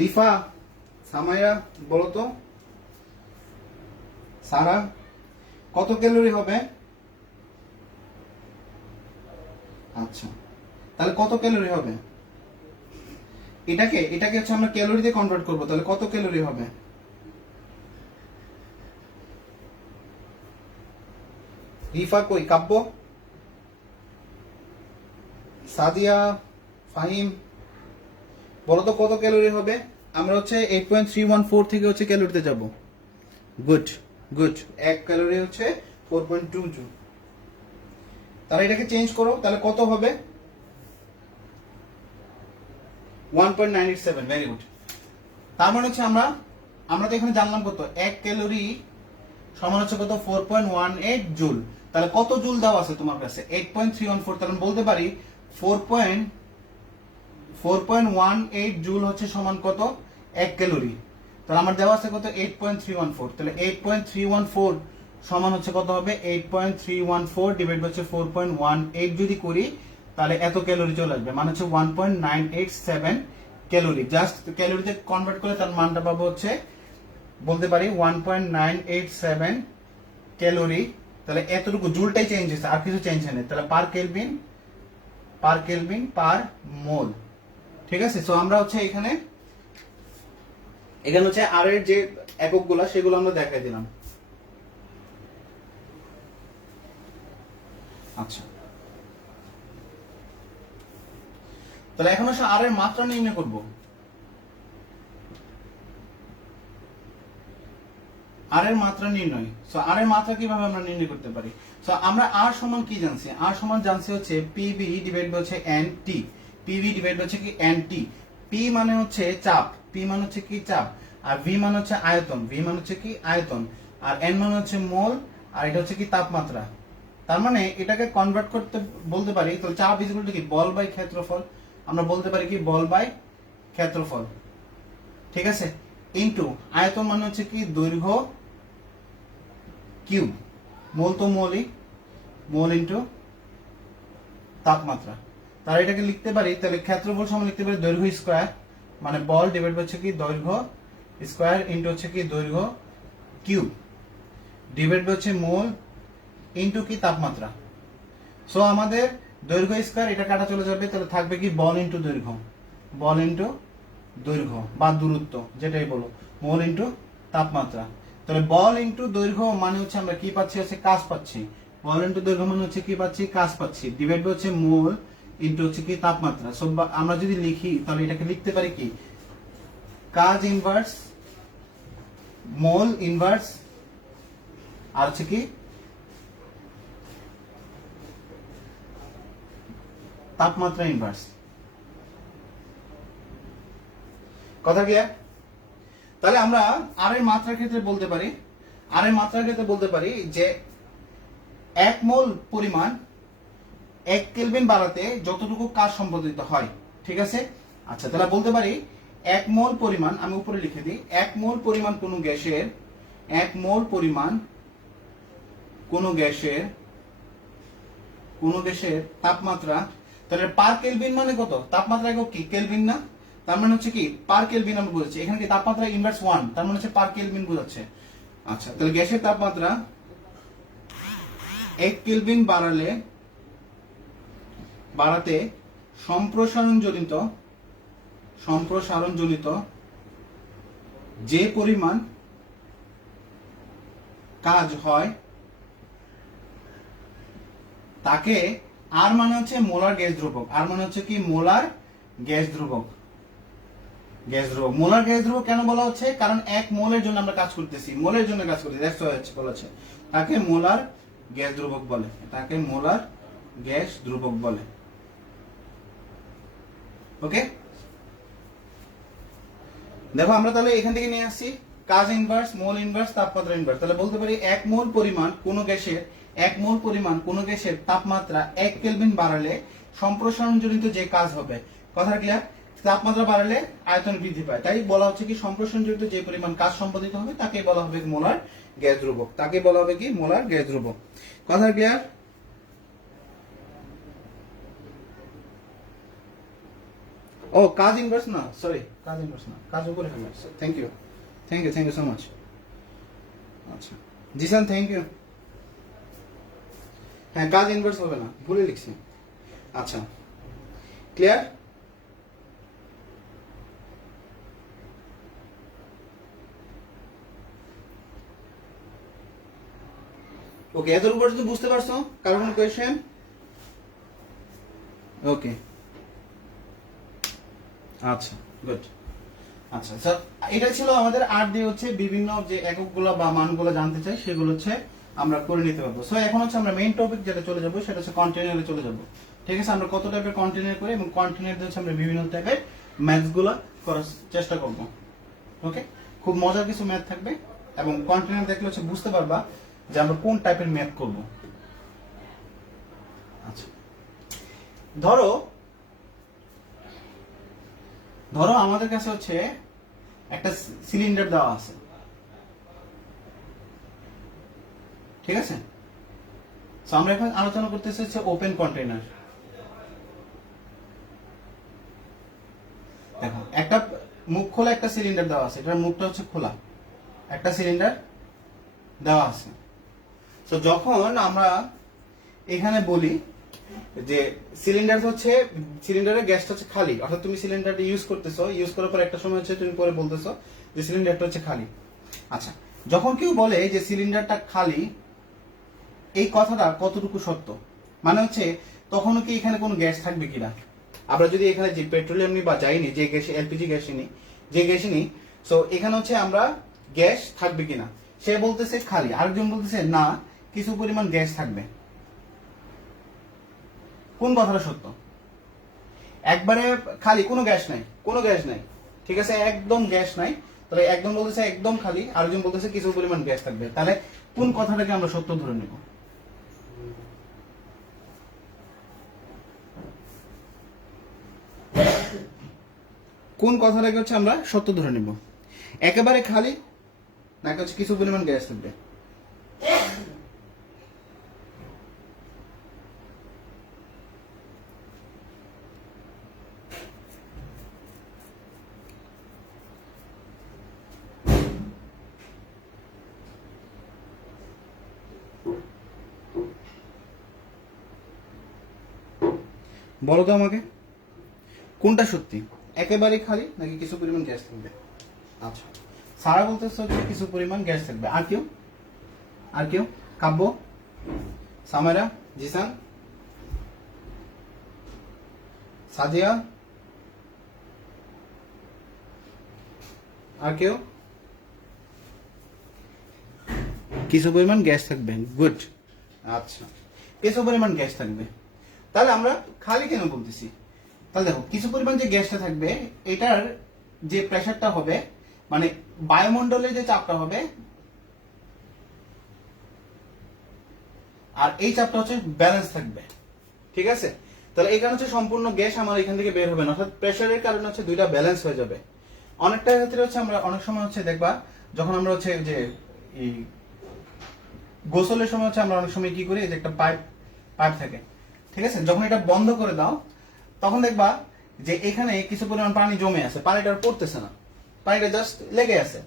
রিফা, সামাইয়া বলো তো, সারা কত ক্যালোরি হবে? আচ্ছা, তাহলে কত ক্যালোরি হবে? এটাকে হচ্ছে আমরা ক্যালোরিতে কনভার্ট করব, তাহলে কত ক্যালোরি হবে? রিফা কই, কাব্য, সাদিয়া, ফাহিম বলো তো কত ক্যালোরি হবে? আমরা হচ্ছে 8.314 থেকে হচ্ছে ক্যালোরিতে যাব। গুড গুড, 1 ক্যালোরি হচ্ছে 4.2 জুল। তাহলে এটাকে চেঞ্জ করো, তাহলে কত হবে? 1.987, ভেরি গুড। তার মানে হচ্ছে আমরা তো এখানে জানলাম কত, 1 ক্যালোরি সমান হচ্ছে কত, 4.18 জুল। তাহলে কত জুল দেওয়া আছে তোমার কাছে? 8.314, তাহলে বলতে পারি 4.18 জুল হচ্ছে সমান কত, 1 ক্যালোরি। তাহলে আমার দেওয়া আছে কত, 8.314। তাহলে 8.314 সমান হচ্ছে কত হবে? 8.314 ডিভাইড হচ্ছে 4.18 যদি করি, তাহলে এত ক্যালোরি চলে আসবে, মানে হচ্ছে 1.987 ক্যালোরি। জাস্ট ক্যালোরিতে কনভার্ট করে তার মানটা পাবো হচ্ছে, বলতে পারি 1.987 ক্যালোরি। তাহলে এতটুকু, জুলটাই চেঞ্জ হয়েছে, আর কিছু চেঞ্জ হয়নি। তাহলে পার কেলভিন পার মোল, ঠিক আছে? সো আমরা হচ্ছে এখানে হচ্ছে আর এর যে এককগুলো সেগুলো আমরা দেখাই দিলাম। আচ্ছা, তাহলে এখন হচ্ছে আর এর মাত্রা নির্ণয় করব। আর এর মাত্রা নির্ণয়, সো আর এর মাত্রা কিভাবে আমরা নির্ণয় করতে পারি? সো আমরা আর সমান কি জানছি? আর সমান জানছি হচ্ছে পিভি ডিভাইড হচ্ছে এন টি। পিভি ডিভাইড হচ্ছে কি এন টি। পি মানে হচ্ছে চাপ, পি মানে হচ্ছে কি চাপ, আর ভি মানে হচ্ছে আয়তন, ভি মানে হচ্ছে কি আয়তন, আর এন মানে হচ্ছে মোল, আর এটা হচ্ছে কি তাপমাত্রা। তার মানে এটাকে কনভার্ট করতে বলতে পারি, তো চাপ ইকুয়াল টু কি, বল বাই ক্ষেত্রফল। আমরা বলতে পারি কি, বল বাই ক্ষেত্রফল, ঠিক আছে? ইনটু আয়তন মানে হচ্ছে কি, দৈর্ঘ্য কিউব, মোল তো মোলই, মোল ইনটু তাপমাত্রা। তাহলে এটাকে লিখতে পারি, তাহলে ক্ষেত্রফল সমান লিখতে পারি দৈর্ঘ্য স্কয়ার, মানে বল ডিভাইড হচ্ছে কি দৈর্ঘ্য স্কয়ার ইনটু হচ্ছে কি দৈর্ঘ্য কিউব ডিভাইড হচ্ছে মোল ইনটু কি তাপমাত্রা। সো আমাদের দৈর্ঘ্য স্কয়ার, এটা কাটা চলে যাবে, তাহলে থাকবে কি বল ইনটু দৈর্ঘ্য, বল ইনটু দৈর্ঘ্য বা দূরত্ব যেটাই বলো, মোল ইনটু তাপমাত্রা। তাহলে বল ইনটু দৈর্ঘ্য মানে হচ্ছে আমরা কি পাচ্ছি, হচ্ছে কাজ পাচ্ছি। বল ইনটু দৈর্ঘ্য মানে হচ্ছে কি পাচ্ছি, কাজ পাচ্ছি, ডিভাইড হচ্ছে মোল ইনটু হচ্ছে কি তাপমাত্রা। সো আমরা যদি লিখি, তাহলে এটাকে লিখতে পারি কি, কাজ ইনভার্স মোল ইনভার্স আর হচ্ছে কি তাপমাত্রা ইনভার্স। কথা কি? তাহলে আমরা আর এর মাত্রার ক্ষেত্রে বলতে পারি, আর এর মাত্রার ক্ষেত্রে বলতে পারি যে 1 মোল পরিমাণ 1 কেলভিন বাড়াতে যতটুকু কাজ সম্পাদিত হয়, ঠিক আছে? আচ্ছা, তাহলে বলতে পারি 1 মোল পরিমাণ, আমি উপরে লিখে দিই, 1 মোল পরিমাণ কোন গ্যাসের, 1 মোল পরিমাণ কোন গ্যাসের তাপমাত্রা, তাহলে পার কেলভিন মানে কত? তাপমাত্রা একক কি, কেলভিন না? তার মানে হচ্ছে কি পার কেলভিন আমরা বুঝাচ্ছি, এখানে কি তাপমাত্রা ইনভার্স 1, তার মানে হচ্ছে পার কেলভিন বোঝাচ্ছে। আচ্ছা, তাহলে গ্যাসের তাপমাত্রা 1 কেলভিন বাড়াতে সম্প্রসারণজনিত যে পরিমাণ কাজ হয় তাকে আর মানে হচ্ছে মোলার গ্যাস ধ্রুবক। আর মানে হচ্ছে কি মোলার গ্যাস ধ্রুবক। মোলার গ্যাস ধ্রুবক কেন বলা হচ্ছে? কারণ 1 মোলের জন্য আমরা কাজ করতেছি, মোলের জন্য কাজ করতেছি, বলেছে তাকে মোলার গ্যাস ধ্রুবক বলে। তাকে মোলার গ্যাস ধ্রুবক বলে। ওকে, দেখো আমরা তাহলে এখান থেকে নিয়ে আসছি কাজ ইনভার্স, মোল ইনভার্স, তাপমাত্রা ইনভার্স। তাহলে বলতে পারি 1 মোল পরিমাণ কোন গ্যাসের তাপমাত্রা 1 কেলভিন বাড়ালে সম্প্রসারণজনিত যে কাজ হবে। কথা ক্লিয়ার? তাপমাত্রা বাড়ালে আয়তন বৃদ্ধি পায়, তাই বলা হচ্ছে কি সম্প্রসারণজনিত যে পরিমাণ কাজ সম্পাদিত হবে তাকে বলা হবে মোলার গ্যাস ধ্রুবক। তাকে বলা হবে কি মোলার গ্যাস ধ্রুবক। কথা ক্লিয়ার? ও কাজ ইনভার্স না, সরি কাজ ইনভার্স না, কাজ উপরে হবে। Thank you so much. আচ্ছা জিসান, থ্যাংক ইউ। হ্যাঁ, কাজ ইনভার্স হবে না, ভুলে লিখছি। আচ্ছা ক্লিয়ার? ওকে, এতটুকু পর্যন্ত বুঝতে পারছো? কারো কোনো কোয়েশ্চেন? ওকে, আচ্ছা গুড। আচ্ছা স্যার, এটা ছিল আমাদের। আর দিয়ে হচ্ছে বিভিন্ন যে এককগুলো বা মানগুলো জানতে চাই সেগুলো হচ্ছে আমরা করে নিতে পারবো। সো এখন হচ্ছে আমরা মেইন টপিক যেটা চলে যাবো সেটা হচ্ছে কন্টেনারে চলে যাবো। ঠিক আছে, আমরা কত টাইপের কন্টেনার করি এবং কন্টেনার দিয়ে হচ্ছে আমরা বিভিন্ন টাইপের ম্যাথস গুলা করার চেষ্টা করব। ওকে, খুব মজার কিছু ম্যাথ থাকবে এবং কন্টেনার দেখলে হচ্ছে বুঝতে পারবা যে আমরা কোন টাইপের ম্যাথ করব। আচ্ছা, ধরো আমাদের কাছে হচ্ছে একটা সিলিন্ডার দেওয়া আছে। ঠিক আছে, তো আমরা এখন আলোচনা করতেছি হচ্ছে ওপেন কন্টেইনার। দেখো, একটা মুখ খোলা একটা সিলিন্ডার দেওয়া আছে, এটার মুখটা হচ্ছে খোলা, একটা সিলিন্ডার দেওয়া আছে। তো যখন আমরা এখানে বলি যে সিলিন্ডারের গ্যাসটা হচ্ছে খালি, অর্থাৎ তুমি সিলিন্ডারটা ইউজ করতেছো, ইউজ করার পর একটা সময় হচ্ছে তুমি পরে বলতেছো যে সিলিন্ডারটা হচ্ছে খালি। আচ্ছা, যখন কেউ বলে যে সিলিন্ডারটা খালি, এই কথাটা কতটুকু সত্য? মানে হচ্ছে তখনও কি এখানে কোনো গ্যাস থাকবে কিনা? আমরা যদি এখানে যে পেট্রোলিয়াম নিই বা যাইনি, যে গ্যাস এলপিজি গ্যাস নিই, সো এখানে হচ্ছে আমরা গ্যাস থাকবে কিনা, সে বলতেছে খালি, আরেকজন বলতেছে না কিছু পরিমাণ গ্যাস থাকবে। কোন কথাটা সত্য? একবারে খালি, কোনো গ্যাস নাই, ঠিক আছে, একদম গ্যাস নাই, তাহলে একজন বলতেছে একদম খালি, আরেকজন বলতেছে কিছু পরিমাণ গ্যাস থাকবে। তাহলে কোন কথাটাকে আমরা সত্য ধরে নেব? কোন কথাটাকে হচ্ছে আমরা সত্য ধরে নেব? একেবারে খালি নাকি হচ্ছে কিছু পরিমাণ গ্যাস থাকবে? বলো তো আমাকে, কোনটা সত্যি? একেবারে খালি নাকি কিছু পরিমাণ গ্যাস থাকবে? আচ্ছা, সারা বলতেছে হচ্ছে কিছু পরিমাণ গ্যাস থাকবে। আর কেউ? কাব্য, সামেরা, জিসান, সাদিয়া, আর কেউ? কিছু পরিমাণ গ্যাস থাকবে, গুড। আচ্ছা, কিছু পরিমাণ গ্যাস থাকবে, তাহলে আমরা খালি কেন বলতেছি? তাহলে দেখো, কিছু পরিমাণ যে গ্যাসটা থাকবে এটার যে প্রেসারটা হবে, মানে বায়ুমণ্ডলে যে চাপটা হবে, আর এই চাপটা হচ্ছে ব্যালেন্স থাকবে। ঠিক আছে, তাহলে এখানে হচ্ছে সম্পূর্ণ গ্যাস আমার এখান থেকে বের হবে না, অর্থাৎ প্রেসারের কারণে হচ্ছে দুইটা ব্যালেন্স হয়ে যাবে। অনেকটা ক্ষেত্রে হচ্ছে আমরা অনেক সময় হচ্ছে দেখবা, যখন আমরা হচ্ছে যে এই গোসলের সময় হচ্ছে আমরা অনেক সময় কি করি, যে একটা পাইপ থাকে, ঠিক আছে, যখন এটা বন্ধ করে দাও তখন দেখবা যে এখানে কিছু পরিমাণ পানি জমে আছে, পানিটা আর পড়তেছে না, পানিটা জাস্ট লেগে আছে।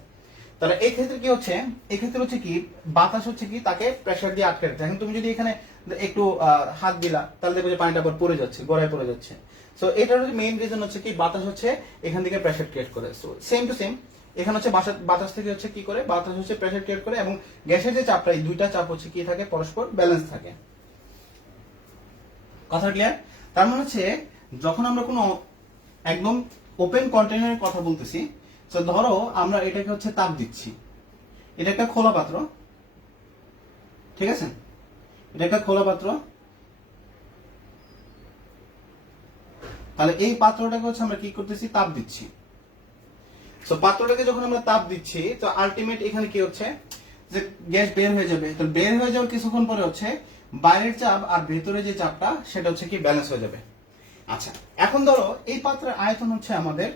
তাহলে এই ক্ষেত্রে কি হচ্ছে, এই ক্ষেত্রে হচ্ছে কি বাতাস হচ্ছে কি তাকে প্রেসার দিয়ে আটকে রাখছে। এখন তুমি যদি এখানে একটু হাত দিলা তাহলে দেখবে যে পানিটা আবার পড়ে যাচ্ছে, গড়ায় পড়ে যাচ্ছে। সো এটার মেইন রিজন হচ্ছে কি বাতাস হচ্ছে এখান থেকে প্রেসার ক্রিয়েট করে। সো সেম টু সেম এখানে হচ্ছে বাতাস থেকে হচ্ছে কি করে, বাতাস হচ্ছে প্রেসার ক্রিয়েট করে, এবং গ্যাসের যে চাপটা, এই দুইটা চাপ হচ্ছে কি থাকে, পরস্পর ব্যালেন্স থাকে। কথা ক্লিয়ার? তার মানে হচ্ছে যখন আমরা কোনো একদম ওপেন কন্টেনারের কথা বলতেছি, তো ধরো আমরা এটাকে হচ্ছে তাপ দিচ্ছি, এটা একটা খোলা পাত্র, ঠিক আছে, এটা একটা খোলা পাত্র। তাহলে এই পাত্রটাকে হচ্ছে আমরা কি করতেছি, তাপ দিচ্ছি। তো পাত্রটাকে যখন আমরা তাপ দিচ্ছি, তো আলটিমেট এখানে কি হচ্ছে যে গ্যাস বের হয়ে যাবে। তো বের হয়ে যাওয়ার কিছুক্ষণ পরে হচ্ছে বাইরের চাপ আর ভেতরে যে চাপটা সেটা হচ্ছে কি ব্যালেন্স হয়ে যাবে। আচ্ছা, এখন ধরো এই পাত্রের আয়তন হচ্ছে আমাদের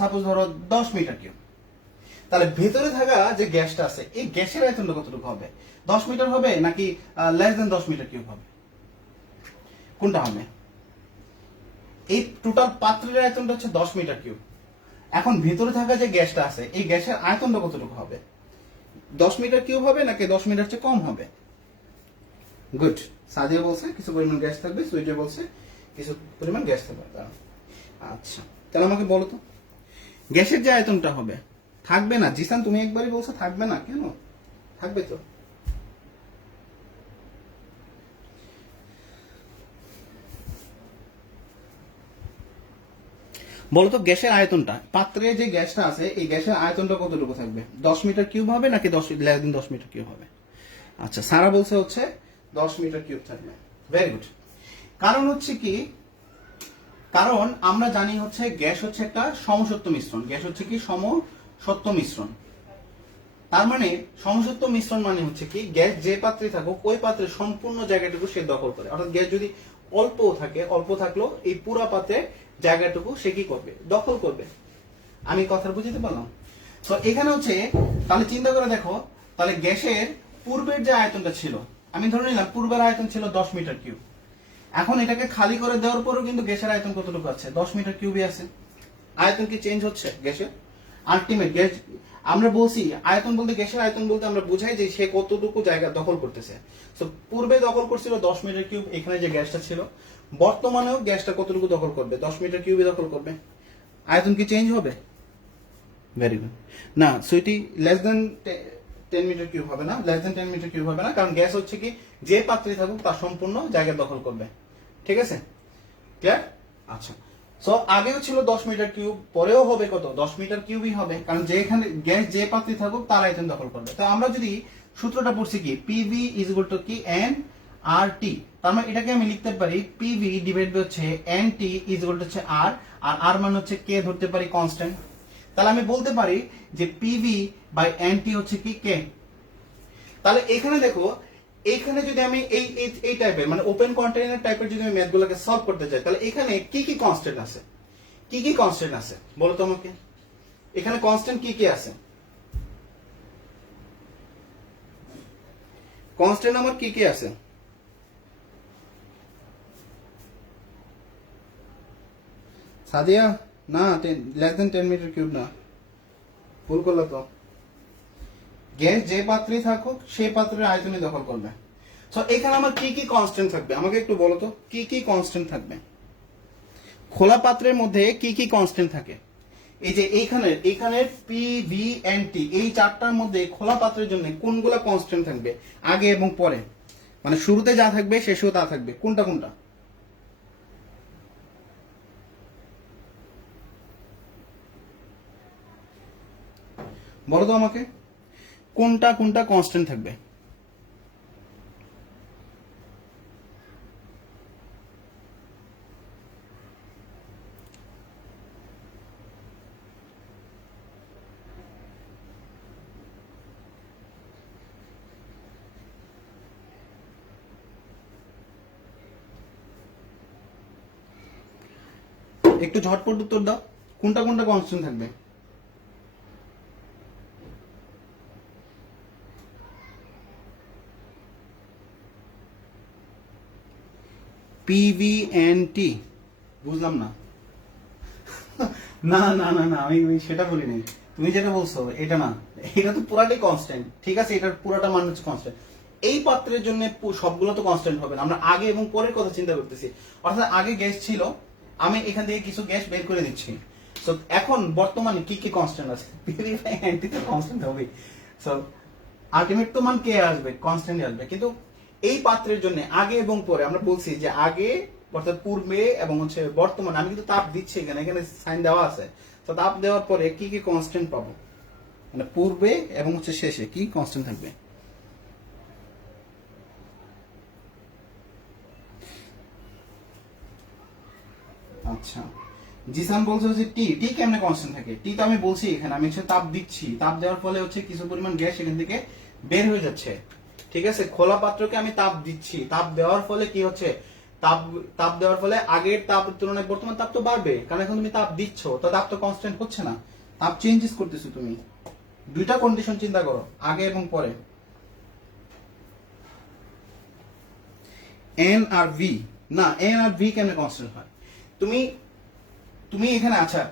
সাপোজ ধরো 10 মিটার কিউব। তাহলে ভেতরে থাকা যে গ্যাসটা আছে, এই গ্যাসের আয়তনটা কতটুকু হবে? 10 মিটার হবে নাকি লেস দেন 10 মিটার কিউব হবে? কোনটা হবে? এই টোটাল পাত্রের আয়তনটা হচ্ছে 10 মিটার কিউব। এখন ভেতরে থাকা যে গ্যাসটা আছে, এই গ্যাসের আয়তনটা কতটুকু হবে? 10 মিটার কিউব হবে নাকি 10 মিটার চেয়ে কম হবে? গুড। সাদিয়া বলছে কিছু পরিমাণ গ্যাস থাকবে, সুইটে বলছে কিছু পরিমাণ গ্যাস থাকবে। আচ্ছা, তাহলে আমাকে বলো তো গ্যাসের যে আয়তনটা হবে, থাকবে না? জিসান তুমি একবারই বলছো থাকবে না, কেন? থাকবে তো। বলতো গ্যাসের আয়তনটা, পাত্রে যে গ্যাসটা আছে এই গ্যাসের আয়তনটা কতটুকু থাকবে? 10 মিটার কিউব হবে নাকি 10 মিটার কিউব হবে? আচ্ছা, সারা বলছে হচ্ছে 10 মিটার কিউব থাকবে। Very good. কারণ হচ্ছে কি, কারণ আমরা জানি হচ্ছে গ্যাস হচ্ছে একটা সমসত্ব মিশ্রণ। গ্যাস হচ্ছে কি সমসত্ব মিশ্রণ। তার মানে সমসত্ব মিশ্রণ মানে হচ্ছে কি গ্যাস যে পাত্রে থাকুক ওই পাত্রের সম্পূর্ণ জায়গাটুকু সে দখল করে। অর্থাৎ গ্যাস যদি অল্প থাকে, অল্প থাকলেও এই পুরা পাত্রে জায়গাটুকু সে কি করবে, দখল করবে। আমি কথা বুঝতে পারলাম? তো এখানে হচ্ছে তাহলে চিন্তা করে দেখো, তাহলে গ্যাসের পূর্বের যে আয়তনটা ছিল, আমি ধরে নিলাম পূর্বের আয়তন ছিল 10 মিটার কিউব। এখন এটাকে খালি করে দেওয়ার পরেও কিন্তু গ্যাসের আয়তন কতটুকু আছে? 10 মিটার কিউবই আছে। আয়তন কি চেঞ্জ হচ্ছে গ্যাসের? আলটিমেট গ্যাস, আমরা বলছি আয়তন বলতে, গ্যাসের আয়তন বলতে আমরা বুঝাই যে সে কতটুকু জায়গা দখল করতেছে। তো পূর্বে দখল করছিল 10 মিটার কিউব, এখানে যে গ্যাসটা ছিল, বর্তমানেও গ্যাসটা কতটুকু দখল করবে? 10 মিটার কিউবই দখল করবে। আয়তন কি চেঞ্জ হবে? Very good. না sweetie, less than 10 metre cube হবে না, লেস দেন 10 মিটার কিউব হবে না, কারণ গ্যাস হচ্ছে কি যে পাত্রে থাকুক তার সম্পূর্ণ জায়গা দখল করবে। ঠিক আছে, ক্লিয়ার? আচ্ছা, সো আগেও ছিল 10 মিটার কিউব, পরেও হবে কত? 10 মিটার কিউবই হবে, কারণ যেখানে গ্যাস যে পাত্রে থাকুক তার আয়তন দখল করবে। তো আমরা যদি সূত্রটা পড়ছি কি, পিভি ইজ ইকুয়াল টু কি এন আর টি, তার মানে এটাকে আমি লিখতে পারি পিভি ডিভাইড বাই হচ্ছে N T is equal to হচ্ছে আর, আর আর মানে হচ্ছে কে ধরতে পারি কনস্ট্যান্ট। তাহলে আমি বলতে পারি যে পিভি বাই এন টি হচ্ছে কি কে। তাহলে এখানে দেখো, এইখানে যদি আমি এই টাইপের মানে ওপেন কন্টেইনার টাইপের যদি আমি ম্যাথগুলোকে সলভ করতে চাই, তাহলে এখানে কি কি কনস্ট্যান্ট আছে? কি কি কনস্ট্যান্ট আছে বলো তো আমাকে? এখানে কনস্ট্যান্ট কি কি আছে? কনস্ট্যান্ট আমার কি কি আছে? সাদিয়া, না লেস দেন 10 মিটার কিউব না, ভুল করলো তো। গ্যাস যে পাত্রে থাকুক সেই পাত্রের আয়তনই দখল করবে। সো এখানে আমার কি কি কনস্ট্যান্ট থাকবে আমাকে একটু বলো তো, কি কি কনস্ট্যান্ট থাকবে? খোলা পাত্রের মধ্যে কি কি কনস্ট্যান্ট থাকে? এই যে এইখানের পি ভি এন টি, এই চারটার মধ্যে খোলা পাত্রের জন্য কোনগুলা কনস্ট্যান্ট থাকবে আগে এবং পরে? মানে শুরুতে যা থাকবে শেষেও তা থাকবে, কোনটা কোনটা? বলো তো আমাকে, কোনটা কোনটা কনস্ট্যান্ট থাকবে? একটু ঝটপট উত্তর দাও, কোনটা কোনটা কনস্ট্যান্ট থাকবে? পিভিএনটি, বুঝলাম না। না না না না, আমি সেটা বলিনি। তুমি যেটা বলছো এটা না, এটা তো পুরাটাই কনস্ট্যান্ট, ঠিক আছে, এটার পুরাটা মান হচ্ছে কনস্ট্যান্ট। এই পাত্রের জন্য সবগুলো তো কনস্ট্যান্ট হবে না, আমরা আগে এবং পরের কথা চিন্তা করতেছি। অর্থাৎ আগে গ্যাস ছিল, আমি এখান থেকে কিছু গ্যাস বের করে দিচ্ছি। সো এখন বর্তমানে কি কি কনস্ট্যান্ট আছে, পিউরিফাইং অ্যান্টি তো কনস্ট্যান্ট হবে। সো আলটিমেট তো মান কে আসবে, কনস্ট্যান্ট আসবে। কিন্তু এই পাত্রের জন্য আগে এবং পরে আমরা বলছি যে আগে অর্থাৎ পূর্বে এবং হচ্ছে বর্তমানে, আমি কিন্তু তাপ দিচ্ছি এখানে, এখানে সাইন দেওয়া আছে। তো তাপ দেওয়ার পরে কি কি কনস্ট্যান্ট পাবো, মানে পূর্বে এবং হচ্ছে শেষে কি কনস্ট্যান্ট থাকবে। আচ্ছা, জিসান বলছে হচ্ছে টি, টি কেমনে কনস্ট্যান্ট থাকে? টি তো আমি বলছি এখানে, আমি হচ্ছে তাপ দিচ্ছি, তাপ দেওয়ার ফলে হচ্ছে কিছু পরিমাণ গ্যাস এখান থেকে বের হয়ে যাচ্ছে, ঠিক আছে। খোলা পাত্রকে আমি তাপ দিচ্ছি, তাপ দেওয়ার ফলে কি হচ্ছে, তাপ তাপ দেওয়ার ফলে আগের তাপের তুলনায় বর্তমান তাপ তো বাড়বে, কারণ এখন তুমি তাপ দিচ্ছ, তো তাপ তো কনস্ট্যান্ট হচ্ছে না, তাপ চেঞ্জেস করতেছো তুমি। দুইটা কন্ডিশন চিন্তা করো, আগে এবং পরে। এন আর ভি, না এন আর ভি কেমনে কনস্ট্যান্ট হয়? তুমি তুমি এখানে আচ্ছা,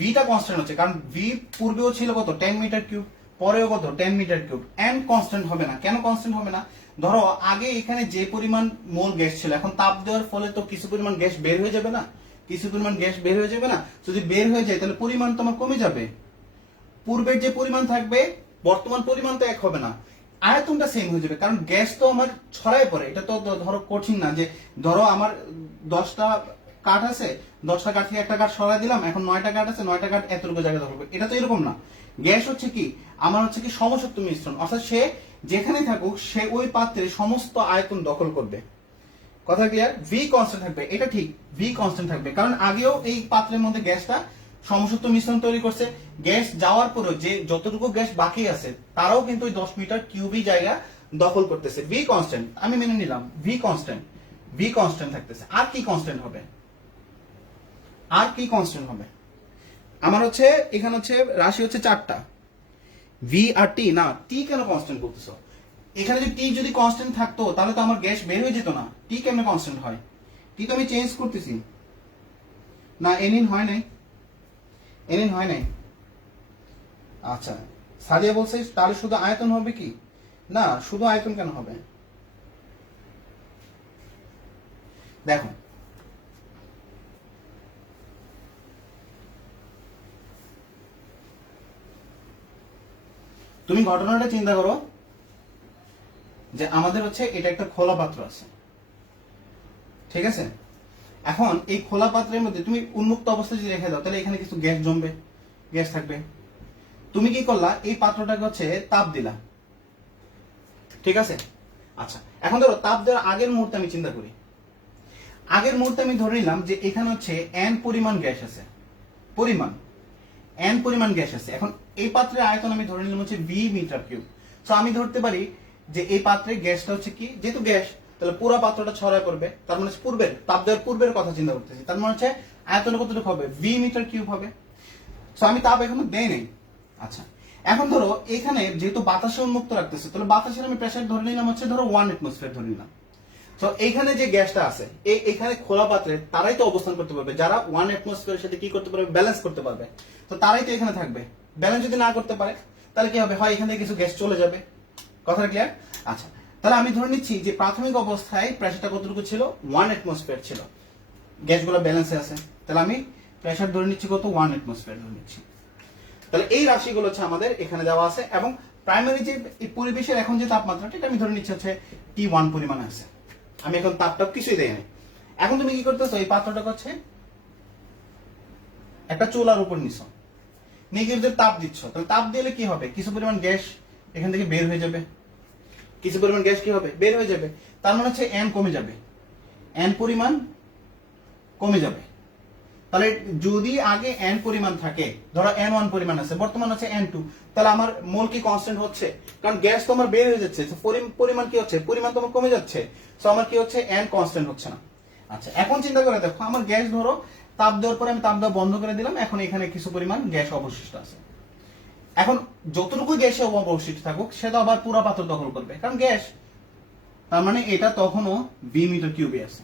ভিটা কনস্ট্যান্ট হচ্ছে কারণ ভি পূর্বেও ছিল কত 10 মিটার কিউব, পরেও কত 10 মিটার কিউব। এন কনস্ট্যান্ট হবে না, কেন কনস্ট্যান্ট হবে না? ধরো আগে এখানে যে পরিমাণ মোল গ্যাস ছিল, এখন তাপ দেওয়ার ফলে তো কিছু পরিমাণ গ্যাস বের হয়ে যাবে না, কিছু পরিমাণ গ্যাস বের হয়ে যাবে না। যদি বের হয়ে যায় তাহলে পরিমাণ তোমার কমে যাবে, পূর্বের যে পরিমাণ থাকবে বর্তমান পরিমাণ তো এক হবে না, আয়তনটা সেম হয়ে যাবে, কারণ গ্যাস তো আমার ছড়ায় পড়ে। এটা তো ধরো কঠিন না যে ধরো আমার 10টা কাঠ আছে, 10টা কাঠ থেকে একটা কাঠ সরাই দিলাম, এখন 9টা কাঠ আছে, 9টা কাঠ এতটুকু জায়গা দখল করবে, এটা তো এরকম না। গ্যাস হচ্ছে কি, আমার হচ্ছে কি সমশক্ত মিশ্রণ, অর্থাৎ সে যেখানে থাকুক সে ওই পাত্রে সমস্ত আয়তন দখল করবে। কথা ক্লিয়ার? ভি কনস্ট্যান্ট থাকবে, এটা ঠিক, ভি কনস্ট্যান্ট থাকবে, কারণ আগেও এই পাত্রের মধ্যে গ্যাসটা সমশক্ত মিশ্রণ তৈরি করছে, গ্যাস যাওয়ার পরেও যে যতটুকু গ্যাস বাকি আছে তারাও কিন্তু ওই 10 মিটার কিউবই জায়গা দখল করতেছে। ভি কনস্ট্যান্ট আমি মেনে নিলাম, ভি কনস্ট্যান্ট, ভি কনস্ট্যান্ট থাকতেছে। আর কি কনস্ট্যান্ট হবে, আর কি কনস্ট্যান্ট হবে? আমার হচ্ছে এখানে হচ্ছে রাশি হচ্ছে 4টা, ভি আর টি, না টি কেন কনস্ট্যান্ট করতেছো? এখানে যদি টি যদি কনস্ট্যান্ট থাকতো তাহলে তো আমার গ্যাস বের হয়ে যেত না, টি কেমনে কনস্ট্যান্ট হয়? টি তো আমি চেঞ্জ করতেছি না, এনিন হয় নাই, এনিন হয় নাই। আচ্ছা, সাদিয়া বলছে তাহলে শুধু আয়তন হবে কি? না, শুধু আয়তন কেন হবে? দেখো তুমি ঘটনাটা চিন্তা করো যে আমাদের হচ্ছে এটা একটা খোলা পাত্র আছে, ঠিক আছে। এখন এই খোলা পাত্রের মধ্যে তুমি উন্মুক্ত অবস্থায় যদি রেখে দাও তাহলে এখানে কিছু গ্যাস জমবে, গ্যাস থাকবে। তুমি কি করলা, এই পাত্রটাকে হচ্ছে তাপ দিলা, ঠিক আছে। আচ্ছা, এখন ধরো তাপ দেওয়ার আগের মুহূর্তে আমি চিন্তা করি, আগের মুহূর্তে আমি ধরে নিলাম যে এখানে হচ্ছে এন পরিমাণ গ্যাস আছে, পরিমাণ এন পরিমাণ গ্যাস আছে। এখন এই পাত্রের আয়তন আমি ধরে নিলাম হচ্ছে ভি মিটার কিউব। তো আমি ধরতে পারি যে এই পাত্রে গ্যাসটা হচ্ছে কি, যেহেতু গ্যাস তাহলে পুরো পাত্রটা ছড়ায় পড়বে, তার মানে পূর্বের তাপ দেওয়ার পূর্বের কথা চিন্তা করতেছি, তার মানে হচ্ছে আয়তন কতটুকু হবে, ভি মিটার কিউব হবে। তো আমি তাপ এখনো দেই নেই। আচ্ছা, এখন ধরো এখানে যেহেতু বাতাসে উন্মুক্ত রাখতেছে, তাহলে বাতাসের আমি প্রেসার ধরে নিলাম হচ্ছে ধরো 1 অ্যাটমসফিয়ার ধরে নিলাম। তো এইখানে যে গ্যাসটা আছে এখানে খোলা পাত্রে তারাই তো অবস্থান করতে পারবে যারা 1 অ্যাটমসফিয়ারের সাথে কি করতে পারবে, ব্যালেন্স করতে পারবে। তো তারাই তো এখানে থাকবে, ব্যালেন্স যদি না করতে পারে তাহলে কি হবে, হয় এখান থেকে কিছু গ্যাস চলে যাবে। কথা ক্লিয়ার? আচ্ছা, তাহলে আমি ধরে নিচ্ছি যে প্রাথমিক অবস্থায় প্রেসারটা কতটুকু ছিল, 1 অ্যাটমসফিয়ার ছিল, গ্যাসগুলো ব্যালেন্সে আছে, তাহলে আমি প্রেসার ধরে নিচ্ছি কত, 1 অ্যাটমসফিয়ার ধরে নিচ্ছি। তাহলে এই রাশিগুলো হচ্ছে আমাদের এখানে দেওয়া আছে, এবং প্রাইমারি যে পরিবেশের এখন যে তাপমাত্রাটা এটা আমি ধরে নিচ্ছি হচ্ছে T1 পরিমাণ আছে। আমি এখন তাপটা কিছুই দেই না। এখন তুমি কি করতেছো, এই পাত্রটা হচ্ছে একটা চুলার উপর নিছো, নিয়ে যে তাপ দিচ্ছ, তাহলে তাপ দিলে কি হবে, কিছু পরিমাণ গ্যাস এখান থেকে বের হয়ে যাবে, কিছু পরিমাণ গ্যাস কি হবে, বের হয়ে যাবে। তার মানে হচ্ছে এন কমে যাবে, এন পরিমাণ কমে যাবে। তাহলে যদি আগে এন পরিমাণ থাকে, ধরো N1 পরিমাণ আছে, বর্তমান আছে N2, তাহলে আমার মোল কি কনস্ট্যান্ট হচ্ছে, কারণ গ্যাস তো আমার বের হয়ে যাচ্ছে, পরিমাণ কি হচ্ছে, পরিমাণ তো আমার কমে যাচ্ছে, সো আমার কি হচ্ছে, এন কনস্ট্যান্ট হচ্ছে না। আচ্ছা, এখন চিন্তা করে দেখো, আমার গ্যাস ধরো তাপ দেওয়ার পরে আমি তাপ দেওয়া বন্ধ করে দিলাম, এখন এখানে কিছু পরিমাণ গ্যাস অবশিষ্ট আছে। এখন যতটুকু গ্যাসে অবশিষ্ট থাকুক সেটা আবার পুরো পাত্র দখল করবে, কারণ গ্যাস, তার মানে এটা তখনও ভি মিটার কিউবে আছে।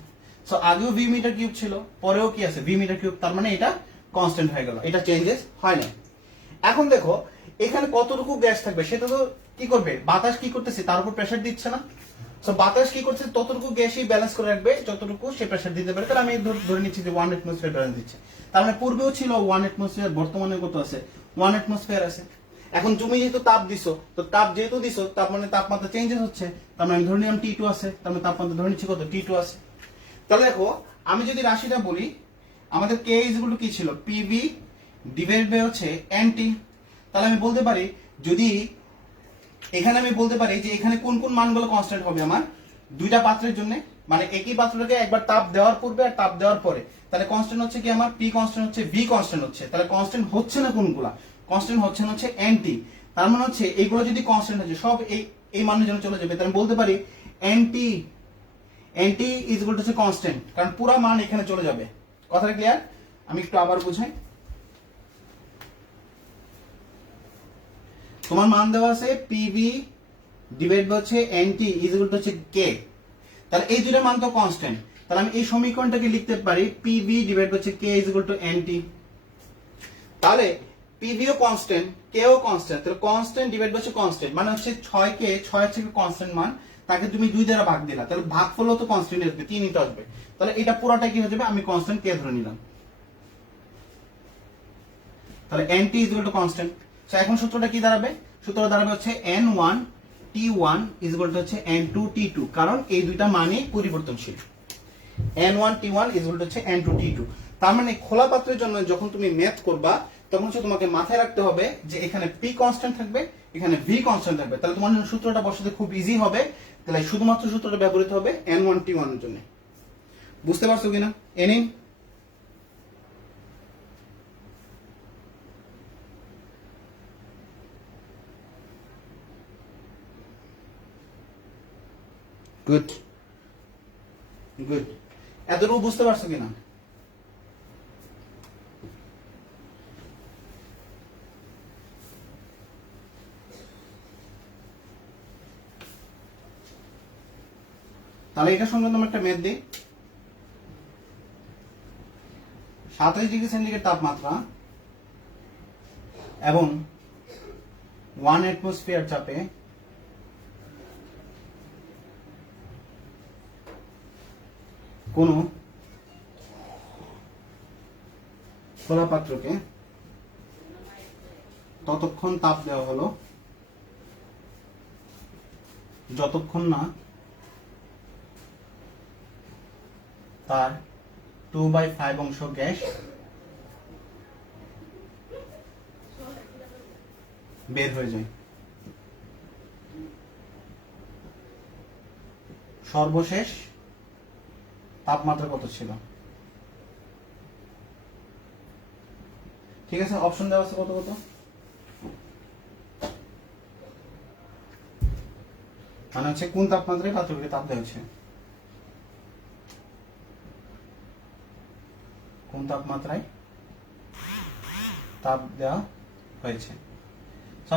সো আগেও ভি মিটার কিউব ছিল, পরেও কি আছে, ভি মিটার কিউব, তার মানে এটা কনস্ট্যান্ট হয়ে গেল, এটা চেঞ্জেস হয় না। এখন দেখো এখানে কতটুকু গ্যাস থাকবে সেটা তো কি করবে, বাতাস কি করতেছে তার উপর প্রেসার দিচ্ছে না। সো বাতাস কি করছে, ততটুকু গ্যাসই ব্যালেন্স করে রাখবে যতটুকু সে প্রেসার দিতে পারে। তাহলে আমি ধরে নিচ্ছি যে 1 অ্যাটমসফিয়ার ব্যালেন্স দিচ্ছে। তার মানে পূর্বেও ছিল 1 অ্যাটমসফিয়ার, বর্তমানে কত আছে 1 অ্যাটমসফিয়ার আছে। এখন তুমি যেহেতু তাপ দিছো, তো তাপ যেহেতু দিছো তার মানে তাপমাত্রা চেঞ্জেস হচ্ছে, তার মানে আমি ধরে নিলাম T2 আছে, তার মানে তাপমাত্রা ধরে নিচ্ছি কত T2 আছে। তাহলে দেখো আমি যদি রাশিটা বলি, আমাদের K ইকুয়াল টু কি ছিল, PV ডিভাইড বাই হচ্ছে NT। তাহলে আমি বলতে পারি, যদি এখানে আমি বলতে পারি যে এখানে কোন কোন মানগুলো কনস্ট্যান্ট হবে আমার দুইটা পাত্রের জন্য, মানে একই পাত্রটাকে একবার তাপ দেওয়ার পূর্বে আর তাপ দেওয়ার পরে, তাহলে কনস্ট্যান্ট হচ্ছে কি আমার P কনস্ট্যান্ট হচ্ছে, V কনস্ট্যান্ট হচ্ছে। তাহলে কনস্ট্যান্ট হচ্ছে না কোনগুলা, কনস্ট্যান্ট হচ্ছে না হচ্ছে NT। তার মানে হচ্ছে এইগুলো যদি কনস্ট্যান্ট হচ্ছে সব এই মানের জন্য চলে যাবে। তাহলে আমি বলতে পারি NT ইজ ইকুয়াল টু হচ্ছে কনস্ট্যান্ট, কারণ পুরো মান এখানে চলে যাবে। কথাটা ক্লিয়ার? আমি একটু আবার বুঝাই। তোমার মান দেওয়া আছে PV ডিভাইড বাই হচ্ছে NT ইজ ইকুয়াল টু হচ্ছে K। তাহলে এই দুইটা মান তো কনস্ট্যান্ট, তাহলে আমি এই সমীকরণটাকে লিখতে পারি PV ডিভাইড বাই হচ্ছে K is equal two NT। তাহলে PV ও কনস্ট্যান্ট, K ও কনস্ট্যান্ট, তাহলে কনস্ট্যান্ট ডিভাইড বাই হচ্ছে কনস্ট্যান্ট, মানে হচ্ছে 6 কে 6 থেকে কনস্ট্যান্ট মান, তাকে তুমি 2 দ্বারা ভাগ দিলা, তাহলে ভাগফলও তো কনস্ট্যান্ট আসবে, 3 ই তো আসবে। তাহলে এটা পুরোটা কি হয়ে যাবে, আমি কনস্ট্যান্ট K ধরে নিলাম। তাহলে NT is equal to constant. So এখন সূত্রটা কি দাঁড়াবে, সূত্রটা দাঁড়াবে হচ্ছে N1 T1 is equal to হচ্ছে N2 T2, কারণ এই দুইটা মানই পরিবর্তনশীল। N1 T1 is equal to হচ্ছে N2 T2। তার মানে খোলা পাত্রের জন্য যখন তুমি ম্যাথ করবা তখন হচ্ছে তোমাকে মাথায় রাখতে হবে যে এখানে P কনস্ট্যান্ট থাকবে, এখানে V কনস্ট্যান্ট থাকবে। তাহলে তোমার জন্য সূত্রটা বসাতে খুব ইজি হবে। তাহলে শুধুমাত্র সূত্রটা ব্যবহৃত হবে N1 T1 এর জন্য। বুঝতে পারছো কিনা? এনি গুড গুড, এতটুকু বুঝতে পারছো কিনা? তাহলে এটা সংক্রান্ত আমরা একটা ম্যাথ দিই। 27°C তাপমাত্রা এবং 1 অ্যাটমসফিয়ার চাপে কোন খোলা পাত্রকে ততক্ষণ তাপ দেওয়া হলো যতক্ষণ না তার 2/5 অংশ গ্যাস বের হয়ে যায়। সর্বশেষ তাপমাত্রা কত ছিল? ঠিক আছে, অপশন দেওয়া আছে কত কত। মানে হচ্ছে কোন তাপমাত্রায় পাত্রগুলি তাপ দেওয়া হচ্ছে, কোন তাপমাত্রায় তাপ দেওয়া হয়েছে।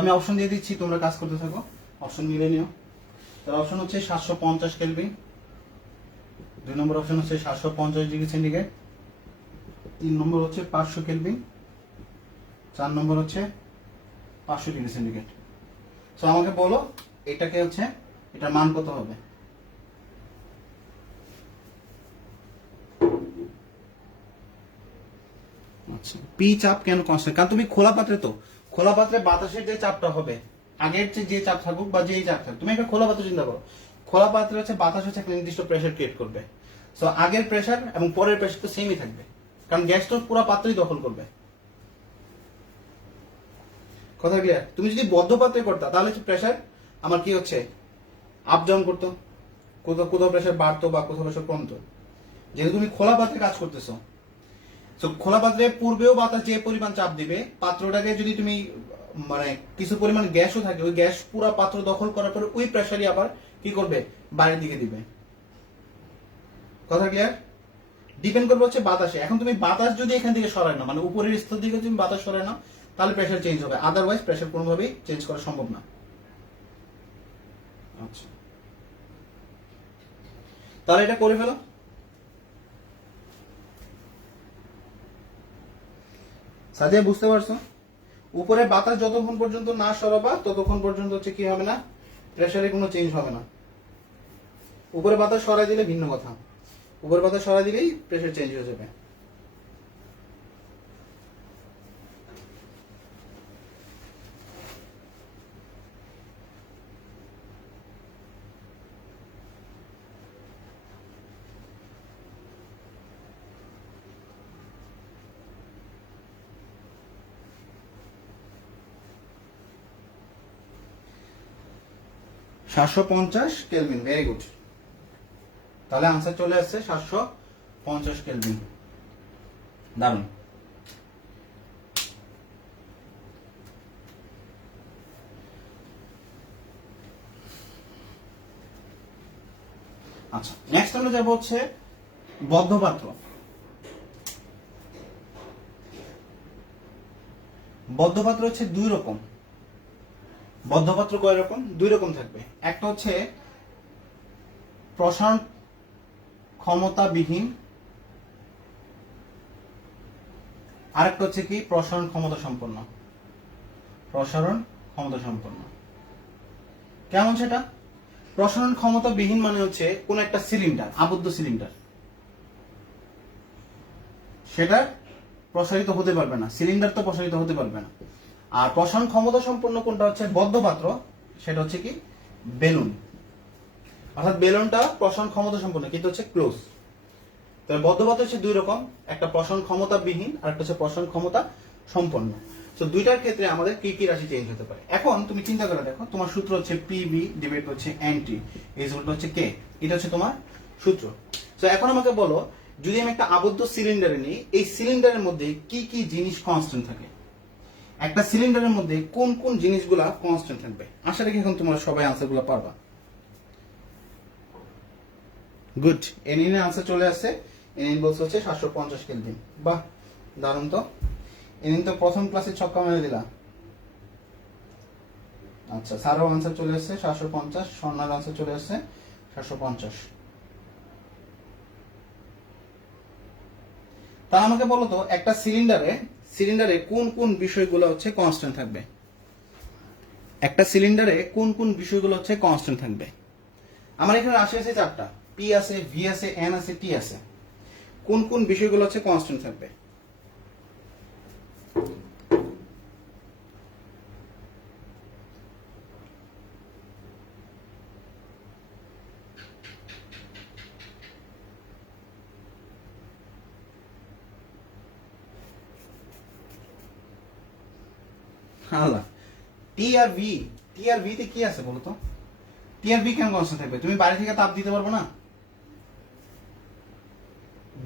আমি অপশন দিয়ে দিচ্ছি, তোমরা কাজ করতে থাকো, অপশন মিলে নিও। তার অপশন হচ্ছে 750 কেলভিন, 2 নম্বর অপশন হচ্ছে 750°C, 3 নম্বর হচ্ছে 500 কেলভিন, 4 নম্বর হচ্ছে 500°C। সো আমাকে বলো এটাকে হচ্ছে এটার মান কত হবে। আচ্ছা, পি চাপ কেন কনস্ট্যান্ট? কারণ তুমি খোলা পাত্রে, তো খোলা পাত্রে বাতাসের যে চাপটা হবে, আগের যে চাপ থাকুক বা যেই চাপ থাকুক, তুমি একটা খোলা পাত্র চিন্তা করো, খোলা পাত্রে হচ্ছে বাতাস হচ্ছে একটা নির্দিষ্ট প্রেসার ক্রিয়েট করবে। সো আগের প্রেসার এবং পরের প্রেসার তো সেমই থাকবে, কারণ গ্যাস তো পুরো পাত্রই দখল করবে। কথা ক্লিয়ার? তুমি যদি বদ্ধ পাত্রে করতা তাহলে প্রেসার আমার কি হচ্ছে আপ ডাউন করতো, কোথাও কোথাও প্রেসার বাড়তো বা কোথাও প্রেসার কমতো। যেহেতু তুমি খোলা পাত্রে কাজ করতেছো, তো খোলা পাত্রে পূর্বেও বাতাস যে পরিমাণ চাপ দিবে, পাত্রটাকে যদি তুমি মানে কিছু পরিমাণ গ্যাসও থাকে, ওই গ্যাস পুরো পাত্র দখল করার পরে ওই প্রেসারই আবার কি করবে, বাইরের দিকে দিবে। কথা ক্লিয়ার? ডিপেন্ড করবে হচ্ছে বাতাসে। এখন তুমি বাতাস যদি এখান থেকে সরায় না, মানে উপরের স্তর দিকে তুমি বাতাস সরায় না, তাহলে প্রেসার চেঞ্জ হবে, আদারওয়াইজ প্রেসার কোনোভাবেই চেঞ্জ করা সম্ভব না। আচ্ছা, তাহলে এটা করে ফেলো। সাদিয়া বুঝতে পারছো? উপরে বাতাস যতক্ষণ পর্যন্ত না সরাবা ততক্ষণ পর্যন্ত হচ্ছে কি হবে না, প্রেসারে কোনো চেঞ্জ হবে না। উপরে বাতাস সরাই দিলে ভিন্ন কথা, উপরে বাতাস সরাই দিলেই প্রেসার চেঞ্জ হয়ে যাবে। সাতশো পঞ্চাশ কেলভিন, ভেরি গুড। তাহলে আনসার চলে আসছে 750 কেলভিন। দারুণ। আচ্ছা, নেক্সট আমরা যাবো হচ্ছে বদ্ধপাত্র। বদ্ধপাত্র হচ্ছে দুই রকম। বদ্ধপাত্র কয় রকম? দুই রকম থাকবে। একটা হচ্ছে প্রসারণ ক্ষমতাবিহীন, আরেকটা হচ্ছে কি প্রসারণ ক্ষমতা সম্পন্ন। প্রসারণ ক্ষমতা সম্পন্ন কেমন সেটা? প্রসারণ ক্ষমতাবিহীন মানে হচ্ছে কোন একটা সিলিন্ডার, আবদ্ধ সিলিন্ডার, সেটা প্রসারিত হতে পারবে না, সিলিন্ডার তো প্রসারিত হতে পারবে না। আর প্রসারণ ক্ষমতা সম্পন্ন কোনটা হচ্ছে বদ্ধ পাত্র, সেটা হচ্ছে কি বেলুন। অর্থাৎ বেলুনটা প্রসারণ ক্ষমতা সম্পন্ন কিন্তু হচ্ছে ক্লোজ। তবে বদ্ধ পাত্র হচ্ছে দুই রকম, একটা প্রসারণ ক্ষমতাবিহীন আর একটা হচ্ছে প্রসারণ ক্ষমতা সম্পন্ন। তো দুইটার ক্ষেত্রে আমাদের কি কি রাশি চেঞ্জ হতে পারে। এখন তুমি চিন্তা করে দেখো, তোমার সূত্র হচ্ছে পিবি ডিভাইড হচ্ছে এনটি ইকুয়াল টু হচ্ছে কে, এটা হচ্ছে তোমার সূত্র। তো এখন আমাকে বলো, যদি আমি একটা আবদ্ধ সিলিন্ডারে নিই, এই সিলিন্ডারের মধ্যে কি কি জিনিস কনস্ট্যান্ট থাকে? একটা সিলিন্ডারের মধ্যে কোন কোন জিনিসগুলা কনস্ট্যান্ট থাকবে? আশা রাখি এখন তোমরা সবাই আনসারগুলো পারবা। গুড, এনএন এর আনসার চলে আসছে। এনএন বলছে হচ্ছে 750 কেলভিন। বাহ, দারুণ তো। এনএন তো প্রথম ক্লাসে ছক্কা মেরে দিলা। আচ্ছা, স্যারও আনসার চলে আসছে 750, স্বর্ণার আনসার চলে আসছে 750। তা আমাকে বলো তো, একটা সিলিন্ডারে কোন কোন বিষয়গুলো হচ্ছে কনস্ট্যান্ট থাকবে? একটা সিলিন্ডারে কোন কোন বিষয়গুলো হচ্ছে কনস্ট্যান্ট থাকবে? আমার এখানে রাশি আছে চারটা, পি আছে, ভি আছে, এন আছে, টি আছে। কোন কোন বিষয়গুলো হচ্ছে কনস্ট্যান্ট থাকবে? আল্লাহ, টি আর ভি। টি আর ভি তে কি আছে বলো তো? টি আর ভি কেন কনস্ট্যান্ট থাকবে? তুমি বাইরে থেকে তাপ দিতে পারবে না?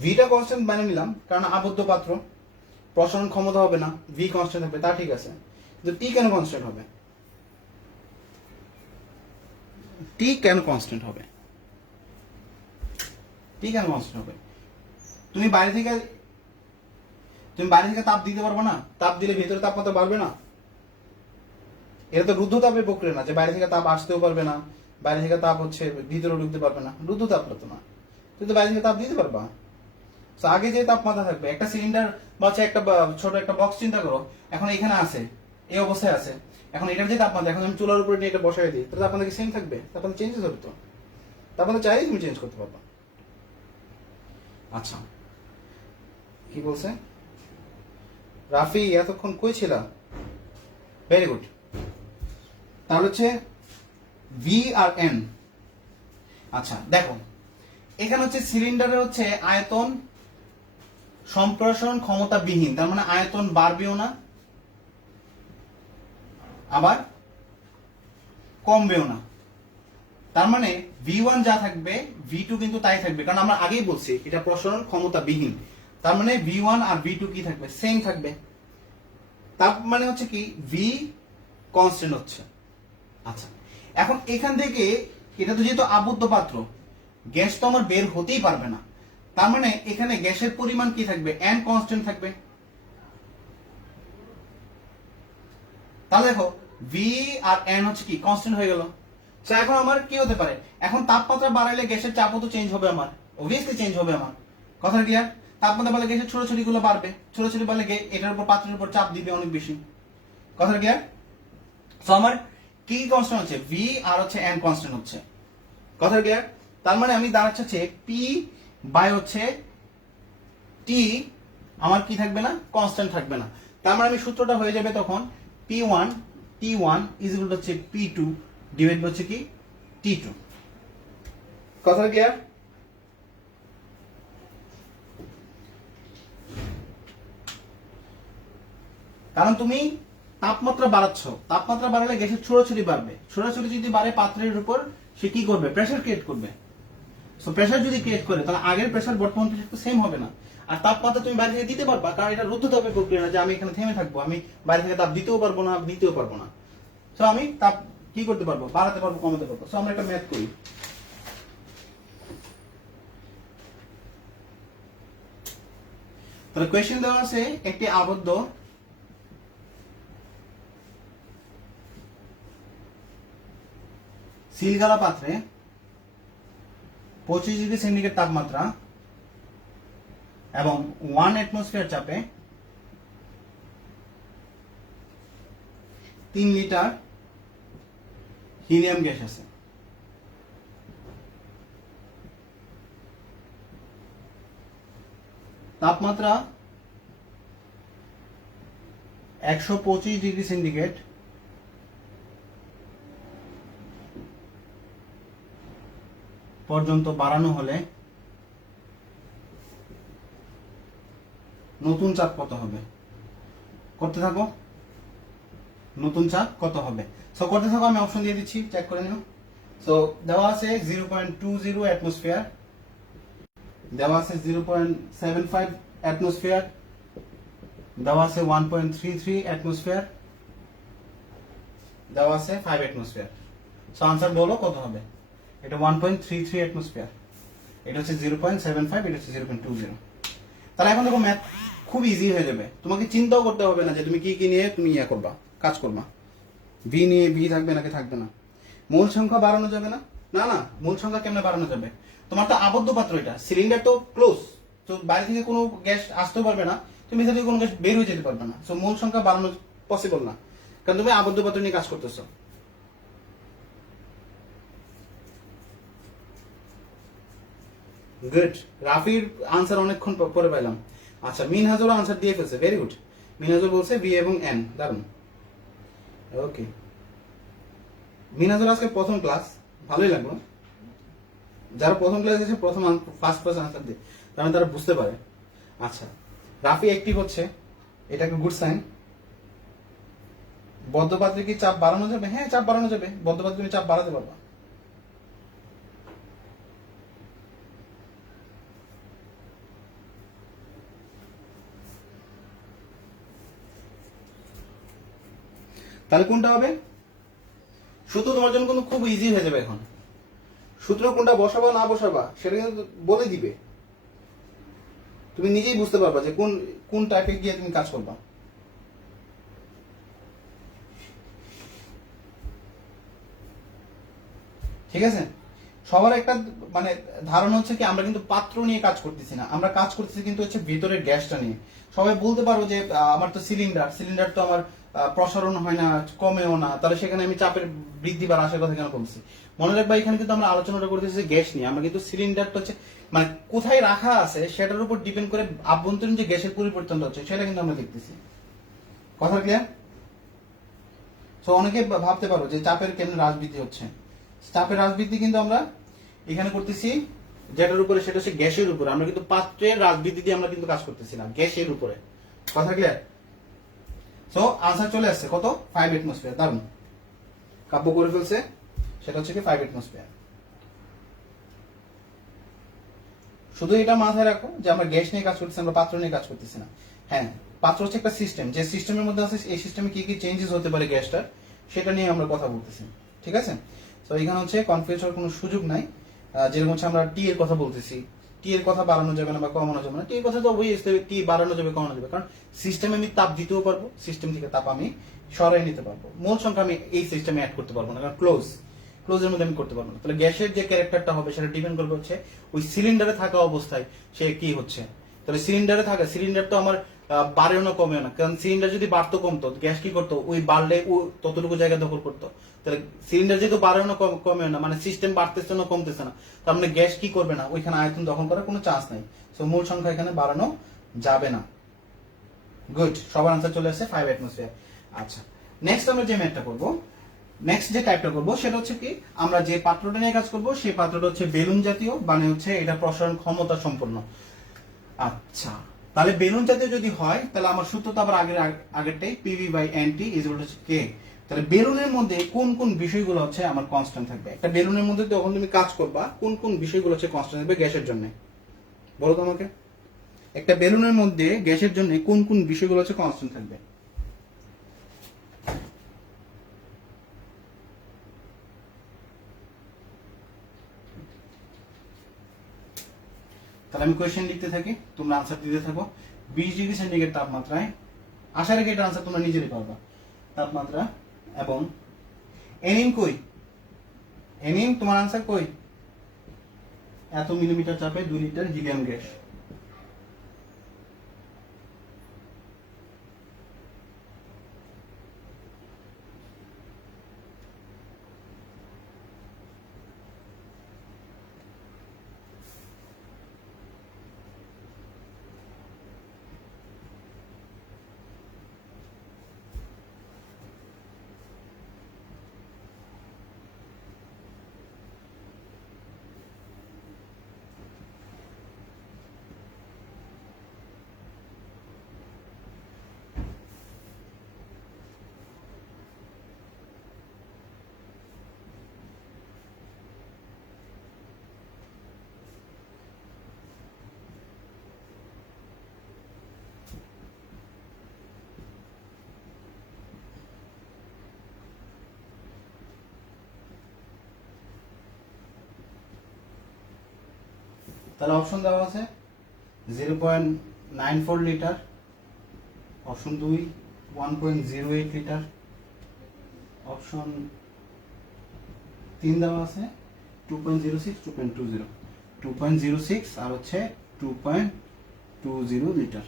ভিটা কনস্ট্যান্ট মানে নিলাম কারণ আবদ্ধ পাত্র, প্রসারণ ক্ষমতা হবে না, ভি কনস্ট্যান্ট থাকবে, তা ঠিক আছে। কিন্তু টি কেন কনস্ট্যান্ট হবে? টি কেন কনস্ট্যান্ট হবে? টি কেন কনস্ট্যান্ট হবে? তুমি বাইরে থেকে তাপ দিতে পারবে না? তাপ দিলে ভেতরে তাপমাত্রা বাড়বে না? এটা তো রুদ্ধ তাপের প্রক্রিয়া না যে বাইরে থেকে তাপ আসতেও পারবে না, বাইরে থেকে তাপ হচ্ছে ভিতরে ঢুকতে পারবে না। রুদ্ধ তাপটা তো না, তুমি তো বাইরে থেকে তাপ দিতে পারবা। তো আগে যে তাপমাত্রা থাকবে, একটা সিলিন্ডার বা হচ্ছে একটা ছোট একটা বক্স চিন্তা করো, এখন এখানে আছে, এই অবস্থায় আছে, এখন এটার যে তাপমাত্রা, এখন আমি চুলার উপরে নিয়ে এটা বসাই দিই, তাহলে তাপমাত্রা কি সেম থাকবে? তাপমাত্রা চেঞ্জেস হবে তো, তাপমাত্রা চাইলেই তুমি চেঞ্জ করতে পারবা। আচ্ছা, কি বলছে রাফি? এতক্ষণ কই ছিলা? Very good. তাহলে হচ্ছে ভি আর এন। আচ্ছা দেখো, এখানে হচ্ছে সিলিন্ডারের হচ্ছে আয়তন সম্প্রসারণ ক্ষমতা বিহীন, তার মানে আয়তন বাড়বেও না আবার কমবেও না। তার মানে V1 যা থাকবে V2 কিন্তু তাই থাকবে, কারণ আমরা আগেই বলছি এটা প্রসারণ ক্ষমতা বিহীন। তার মানে V1 আর V2 কি থাকবে? সেম থাকবে। তার মানে হচ্ছে কি V কনস্ট্যান্ট হচ্ছে। আচ্ছা, এখন এখান থেকে এটা তো যেহেতু আবদ্ধ পাত্র, গ্যাস তো আমার বের হতেই পারবে না, তার মানে এখানে গ্যাসের পরিমাণ কি থাকবে? N কনস্ট্যান্ট থাকবে। তাহলে দেখো V আর N হচ্ছে কি কনস্ট্যান্ট হয়ে গেল। তো এখন আমার কি হতে পারে? এখন তাপমাত্রা বাড়াইলে গ্যাসের চাপও তো চেঞ্জ হবে, আমার অবভিয়াসলি চেঞ্জ হবে। আমার কথা ক্লিয়ার? তাপমাত্রা বাড়লে গ্যাসের ছোটাছুটি গুলো বাড়বে, ছোটাছুটি বাড়লে এটার উপর পাত্রের উপর চাপ দিবে অনেক বেশি। কথা ক্লিয়ার? সো আমার কি কনস্ট্যান্ট হচ্ছে ভি আর হচ্ছে এন কনস্ট্যান্ট হচ্ছে, কথা ক্লিয়ার? তার মানে আমি দাঁড়াচ্ছে হচ্ছে পি বাই হচ্ছে টি আমার কি থাকবে না, কনস্ট্যান্ট থাকবে না। তার মানে আমি সূত্রটা হয়ে যাবে তখন P1 T1 is equal to হচ্ছে P2 ডিভাইড হচ্ছে কি T2, কথা ক্লিয়ার? কারণ তুমি তাপমাত্রা বাড়াচ্ছ, তাপমাত্রা বাড়ালে গ্যাসের ছোড়াছুড়ি বাড়বে, ছোড়াছুড়ি যদি বাড়ে পাত্রের উপর সে কি করবে, প্রেসার ক্রিয়েট করবে। সো প্রেসার যদি ক্রিয়েট করে তাহলে আগের প্রেসার বর্তমান প্রেসার তো সেম হবে না। আর তাপমাত্রা তুমি বাইরে থেকে দিতে পারবা, কারণ এটা রুদ্ধতাপের প্রক্রিয়া না যে আমি এখানে থেমে থাকবো, আমি বাইরে থেকে তাপ দিতেও পারবো না, নিতেও পারবো না। সো আমি তাপ কি করতে পারবো, বাড়াতে পারবো, কমাতে পারবো। সো আমরা একটা ম্যাথ করি। তাহলে কোয়েশ্চেন দেওয়া আছে একটি আবদ্ধ সিলগালা পাত্রে 25 ডিগ্রি সেন্টিগ্রেড তাপমাত্রা এবং 1 অ্যাটমসফিয়ার চাপে 3 লিটার হিলিয়াম গ্যাস আছে। তাপমাত্রা 125 ডিগ্রি সেন্টিগ্রেড পর্যন্ত বাড়ানো হলে নতুন চাপ কত হবে? করতে থাকো, নতুন চাপ কত হবে। সো করতে থাকো, আমি অপশন দিয়ে দিচ্ছি, চেক করে নিও। সো দেওয়া আছে 0.20 অ্যাটমসফিয়ার, দেওয়া আছে 0.75 অ্যাটমসফিয়ার, দেওয়া আছে 1.33 অ্যাটমসফিয়ার, দেওয়া আছে 5 অ্যাটমসফিয়ার। সো আনসার বলো কত হবে? এটা 1.33 অ্যাটমসফিয়ার, এটা হচ্ছে 0.75, এটা হচ্ছে 0.20। তাহলে এখন দেখো ম্যাথ খুব ইজি হয়ে যাবে, তোমাকে চিন্তাও করতে হবে না যে তুমি কি কি নিয়ে তুমি ইয়া করবা, কাজ করবা। ভি নিয়ে ভি থাকবে নাকি থাকবে না, মূল সংখ্যা বাড়ানো যাবে না, না না মূল সংখ্যা কেমনে বাড়ানো যাবে? তোমার তো আবদ্ধ পাত্র, এটা সিলিন্ডার তো ক্লোজ, তো বাইরে থেকে কোনো গ্যাস আসতেও পারবে না, তুমি এখান থেকে কোনো গ্যাস বের হয়ে যেতে পারবে না। সো মূল সংখ্যা বাড়ানো পসিবল না, কারণ তুমি আবদ্ধ পাত্র নিয়ে কাজ করতেছো। গুড, রাফির আনসার অনেকক্ষণ পরে পাইলাম। আচ্ছা, মিনহাজুর আনসার দিয়ে ফেলছে, ভেরি গুড। মিনহাজুর বলছে ভি এবং এন, দারুন। ওকে, মিনহাজুর আজকে প্রথম ক্লাস, ভালোই লাগলো। যারা প্রথম ক্লাস এসে প্রথম ফার্স্ট ফার্স্ট আনসার দিয়ে, কারণ তারা বুঝতে পারে। আচ্ছা, রাফি অ্যাক্টিভ হচ্ছে, এটা একটা গুড সাইন। বদ্ধপাত্রে কি চাপ বাড়ানো যাবে? হ্যাঁ, চাপ বাড়ানো যাবে, বদ্ধপাত্রে তুমি চাপ বাড়াতে পারবা। তাহলে কোনটা হবে? সূত্র তোমার জন্য কিন্তু খুব ইজি হয়ে যাবে এখন। সূত্র কোনটা বসাবা না বসাবা সেটা কিন্তু বলে দিবে, তুমি নিজেই বুঝতে পারবা যে কোন কোন টাইপে গিয়ে তুমি কাজ করবা। ঠিক আছে, সবার একটা মানে ধারণা হচ্ছে কি আমরা কিন্তু পাত্র নিয়ে কাজ করতেছি না, আমরা কাজ করতেছি কিন্তু হচ্ছে ভিতরের গ্যাসটা নিয়ে। সবাই বলতে পারবো যে আমার তো সিলিন্ডার তো আমার প্রসারণ হয় না, কমেও না, তাহলে সেখানে আমি চাপের বৃদ্ধি বা হ্রাসের কথা কেন বলছি? মনে রাখবা এখানে কিন্তু আমরা আলোচনাটা করতেছি গ্যাস নিয়ে, আমরা কিন্তু সিলিন্ডারটা হচ্ছে মানে কোথায় রাখা আছে সেটার উপর ডিপেন্ড করে আভ্যন্তরীণ যে গ্যাসের পরিবর্তনটা হচ্ছে সেটা কিন্তু আমরা দেখতেছি। কথা ক্লিয়ার? তো অনেকে ভাবতে পারো যে চাপের কেন হ্রাস বৃদ্ধি হচ্ছে। চাপের হ্রাস বৃদ্ধি কিন্তু আমরা এখানে করতেছি যেটার উপরে, সেটা হচ্ছে গ্যাসের উপরে। আমরা কিন্তু পাত্রের হ্রাস বৃদ্ধি দিয়ে আমরা কিন্তু কাজ করতেছি না, গ্যাসের উপরে। কথা ক্লিয়ার? সো আনসার চলে আসছে কত? 5 অ্যাটমসফিয়ার। দারুন, কাব্য করে ফেলছে, সেটা হচ্ছে কি 5 অ্যাটমসফিয়ার। শুধু এটা মাথায় রাখো যে আমরা গ্যাস নিয়ে কাজ করতেছি, আমরা পাত্র নিয়ে কাজ করতেছি না। হ্যাঁ, পাত্র হচ্ছে একটা সিস্টেম, যে সিস্টেমের মধ্যে আছে এই সিস্টেমে কি কি চেঞ্জেস হতে পারে গ্যাসটার, সেটা নিয়ে আমরা কথা বলতেছি। ঠিক আছে, তো এখানে হচ্ছে কনফিউজ হওয়ার কোনো সুযোগ নাই। যেরকম হচ্ছে আমরা টি এর কথা বলতেছি, টি এর কথা বাড়ানো যাবে না বা কমানো যাবে না, টি এর কথা তো অবশ্যই টি বাড়ানো যাবে কমানো যাবে, কারণ সিস্টেমে আমি তাপ দিতেও পারবো, সিস্টেম থেকে তাপ আমি সরাই নিতে পারবো। মূল সংখ্যা আমি এই সিস্টেমে অ্যাড করতে পারবো না, কারণ ক্লোজের মধ্যে আমি করতে পারবো না। তাহলে গ্যাসের যে ক্যারেক্টারটা হবে সেটা ডিপেন্ড করবে হচ্ছে ওই সিলিন্ডারে থাকা অবস্থায় সে কি হচ্ছে। তাহলে সিলিন্ডারে থাকা, সিলিন্ডার তো আমার বাড়েও না কমেও না, কারণ সিলিন্ডার যদি বাড়তো কমতো, গ্যাস কি করতো, ওই বাড়লে ততটুকু জায়গা দখল করতো। তাহলে সিলিন্ডার যেহেতু বাড়েও না কমেও না, মানে সিস্টেম বাড়তেছে না কমতেছে না, তার মানে গ্যাস কি করবে না, ওইখানে আয়তন দখল করার কোনো চান্স নাই। সো মূল সংখ্যা এখানে বাড়ানো যাবে না। গুড, সবার আনসার চলে আসছে 5 অ্যাটমসফিয়ার। আচ্ছা, নেক্সট আমরা যে ম্যাথটা করব, নেক্সট যে টাইপটা করব সেটা হচ্ছে কি, আমরা যে পাত্রটা নিয়ে কাজ করব সেই পাত্রটা হচ্ছে বেলুন জাতীয়, মানে হচ্ছে এটা প্রসারণ ক্ষমতা সম্পন্ন। আচ্ছা, তাহলে বেলুন জাতীয় যদি হয় তাহলে আমার সূত্র তো আবার আগেরটাই, PV by NT is equal to k. তাহলে বেলুনের মধ্যে কোন কোন বিষয়গুলো হচ্ছে আমার কনস্ট্যান্ট থাকবে? একটা বেলুনের মধ্যে যখন তুমি কাজ করবা কোন কোন বিষয়গুলো হচ্ছে কনস্ট্যান্ট থাকবে গ্যাসের জন্য, বলো তো আমাকে। একটা বেলুনের মধ্যে গ্যাসের জন্য কোন কোন বিষয়গুলো হচ্ছে কনস্ট্যান্ট থাকবে? তাহলে আমি কোয়েশ্চেন লিখতে থাকি, তোমরা আনসার দিতে থাকো। 20 ডিগ্রি সেন্টিগ্রেড তাপমাত্রায়, আশা রেখে এটার আনসার তোমরা নিজেরই পারবা, তাপমাত্রা এবং এনিম কই, এনিম তোমার আনসার কই, এত মিলিমিটার চাপে 2 লিটার হিলিয়াম গ্যাস। তাহলে অপশন দেওয়া আছে 0.94 লিটার, অপশন 2 1.08 লিটার, অপশন 3 দেওয়া আছে 2.06 2.20, 2.06 আর হচ্ছে 2.20 লিটার,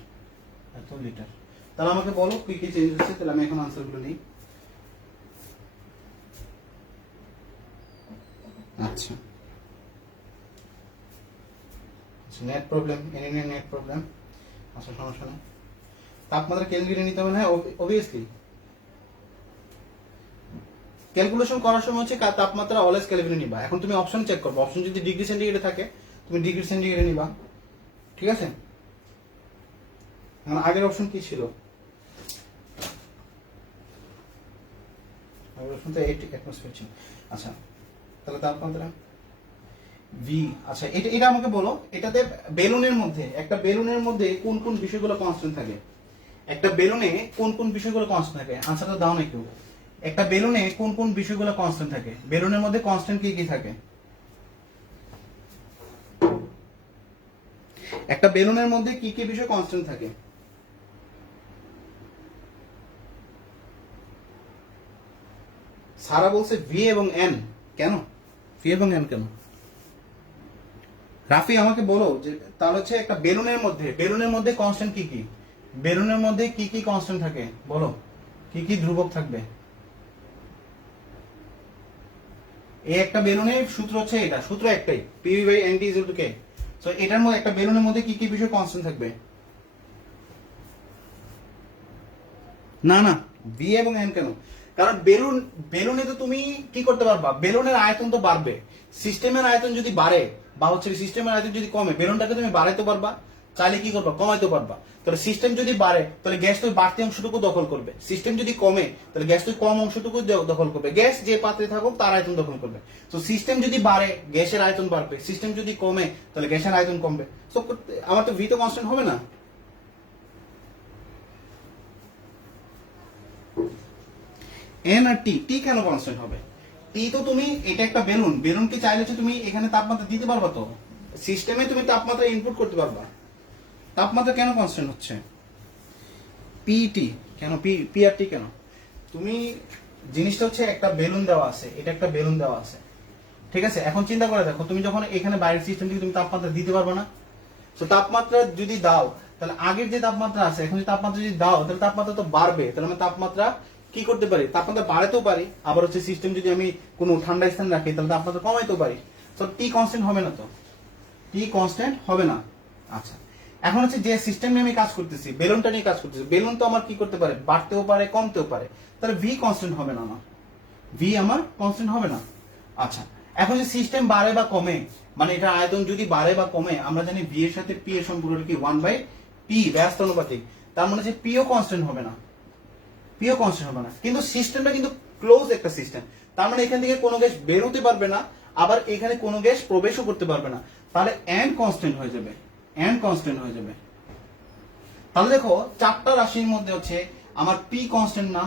এত লিটার। তাহলে আমাকে বলো কি কি চেঞ্জ হচ্ছে, তাহলে আমি এখন আনসারগুলো নিই। আচ্ছা, নেট প্রবলেম, এনিমির নেট প্রবলেম, আচ্ছা সমস্যা নেই। তাপমাত্রা কেলভিনে নিতে হবে না, অবভিয়াসলি ক্যালকুলেশন করার সময় হচ্ছে তাপমাত্রা অলওয়েজ কেলভিনে নিবা। এখন তুমি অপশন চেক করবে, অপশন যদি ডিগ্রি সেন্টিগ্রেডে থাকে তুমি ডিগ্রি সেন্টিগ্রেডে নিবা, ঠিক আছে। আগের অপশন কি ছিল? আগের অপশন তো 8 অ্যাটমসফিয়ার ছিল। আচ্ছা, তাহলে তাপমাত্রা ভি, আচ্ছা এটা এটা আমাকে বলো, এটাতে বেলুনের মধ্যে, একটা বেলুনের মধ্যে কোন কোন বিষয়গুলো কনস্ট্যান্ট থাকে? একটা বেলুনে কোন কোন বিষয়গুলো কনস্ট্যান্ট থাকে, আনসারটা দাও না কেউ। একটা বেলুনে কোন কোন বিষয়গুলো কনস্ট্যান্ট থাকে? বেলুনের মধ্যে কনস্ট্যান্ট কি কি থাকে? একটা বেলুনের মধ্যে কি কি বিষয় কনস্ট্যান্ট থাকে? সারা বলছে ভি এবং এন, কেন ভি এবং এন কেন? রাফি আমাকে বলো যে তাহলে হচ্ছে একটা বেলুনের মধ্যে কনস্ট্যান্ট কি কি, বেলুনের মধ্যে কি কি কনস্ট্যান্ট থাকে বলো, কি কি ধ্রুবক থাকবে? এই একটা বেলুনের সূত্র হচ্ছে এটা, সূত্র একটাই, PV by NT is equal to k. So এটার মধ্যে একটা বেলুনের মধ্যে কি কি বিষয় কনস্ট্যান্ট থাকবে? না না, ভি এবং এন কেন? কারণ বেলুনে তো তুমি কি করতে পারবা, বেলুনের আয়তন তো বাড়বে, সিস্টেমের আয়তন যদি বাড়ে বা হচ্ছে সিস্টেমের আয়তন যদি কমে, বেলুনটাকে তুমি বাড়াইতে পারবা, চাইলে কি করবা, কমাইতে পারবা। তাহলে সিস্টেম যদি বাড়ে তাহলে গ্যাস তো বাড়তি অংশটুকু দখল করবে, সিস্টেম যদি কমে তাহলে গ্যাস তো কম অংশটুকু দখল করবে, গ্যাস যে পাত্রে থাকুক তার আয়তন দখল করবে। তো সিস্টেম যদি বাড়ে গ্যাসের আয়তন বাড়বে, সিস্টেম যদি কমে তাহলে গ্যাসের আয়তন কমবে। তো আমার তো ভি তো কনস্ট্যান্ট হবে না। এন আর টি, টি কেন কনস্ট্যান্ট হবে? টি তো তুমি, এটা একটা বেলুন, বেলুন কি চাইলে তুমি এখানে তাপমাত্রা দিতে পারবা, তো সিস্টেমে তুমি তাপমাত্রা ইনপুট করতে পারবা। তাপমাত্রা কেন কনস্ট্যান্ট হচ্ছে? পিটি কেন, পি আর টি কেন? তুমি জিনিসটা হচ্ছে একটা বেলুন দেওয়া আছে, এটা একটা বেলুন দেওয়া আছে, ঠিক আছে। এখন চিন্তা করে দেখো, তুমি যখন এখানে বাইরের সিস্টেম থেকে তুমি তাপমাত্রা দিতে পারবে না, তো তাপমাত্রা যদি দাও তাহলে আগের যে তাপমাত্রা আছে, এখন যে তাপমাত্রা যদি দাও তাহলে তাপমাত্রা তো বাড়বে, তাহলে আমি তাপমাত্রা কি করতে পারি, তাপমাত্রা বাড়াতেও পারি, আবার হচ্ছে সিস্টেম যদি আমি কোনো ঠান্ডা স্থান রাখি তাহলে তাপমাত্রা কমাইতেও পারি। তো টি কনস্ট্যান্ট হবে না, তো টি কনস্ট্যান্ট হবে না। আচ্ছা, এখন হচ্ছে যে সিস্টেম নিয়ে আমি কাজ করতেছি, বেলুনটা নিয়ে কাজ করতেছি, বেলুন তো আমার কি করতে পারে, বাড়তেও পারে কমতেও পারে, তাহলে ভি কনস্ট্যান্ট হবে না, আমার ভি আমার কনস্ট্যান্ট হবে না। আচ্ছা, এখন যে সিস্টেম বাড়ে বা কমে, মানে এটা আয়তন যদি বাড়ে বা কমে, আমরা জানি ভি এর সাথে পি এর সম্পর্ক কি 1/p, ব্যস্ত অনুপাতিক। তার মানে যে পিও কনস্ট্যান্ট হবে না, পিও কনস্ট্যান্ট হবে না, কিন্তু সিস্টেমটা কিন্তু ক্লোজ একটা সিস্টেম। তার মানে এখান থেকে কোনো গ্যাস বের হতে পারবে না, আবার এখানে কোনো গ্যাস প্রবেশও করতে পারবে না, তাহলে এন কনস্ট্যান্ট হয়ে যাবে, এন কনস্ট্যান্ট হয়ে যাবে। তাহলে দেখো চারটা রাশির মধ্যে হচ্ছে আমার পি কনস্ট্যান্ট না,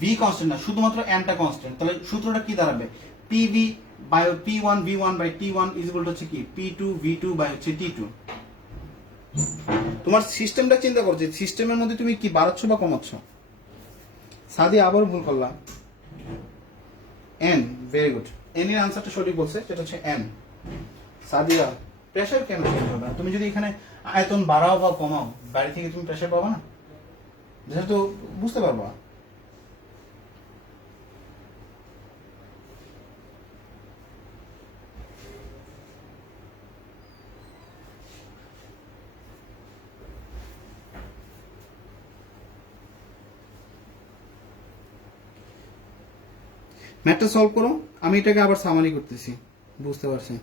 ভি কনস্ট্যান্ট না, শুধুমাত্র এনটা কনস্ট্যান্ট। তাহলে সূত্রটা কি দাঁড়াবে, PV by P1 V1 by T1 is equal to হচ্ছে কি P2 V2 বাই হচ্ছে T2। তোমার সিস্টেমটা চিন্তা করো যে সিস্টেমের মধ্যে তুমি কি বাড়াচ্ছ বা কমাচ্ছ। সাদি আবার ভুল করলাম, এন, ভেরি গুড, এন এর আনসারটা সঠিক বলছে, সেটা হচ্ছে এন। সাদিয়া প্রেসার কেন চেঞ্জ হবে না, তুমি যদি এখানে আয়তন বাড়াও বা কমাও, বাড়ি থেকে তুমি প্রেসার পাবা না, যেহেতু বুঝতে পারবা। ম্যাথটা সলভ করো, আমি এটাকে আবার সামারি করতেছি, বুঝতে পারছি।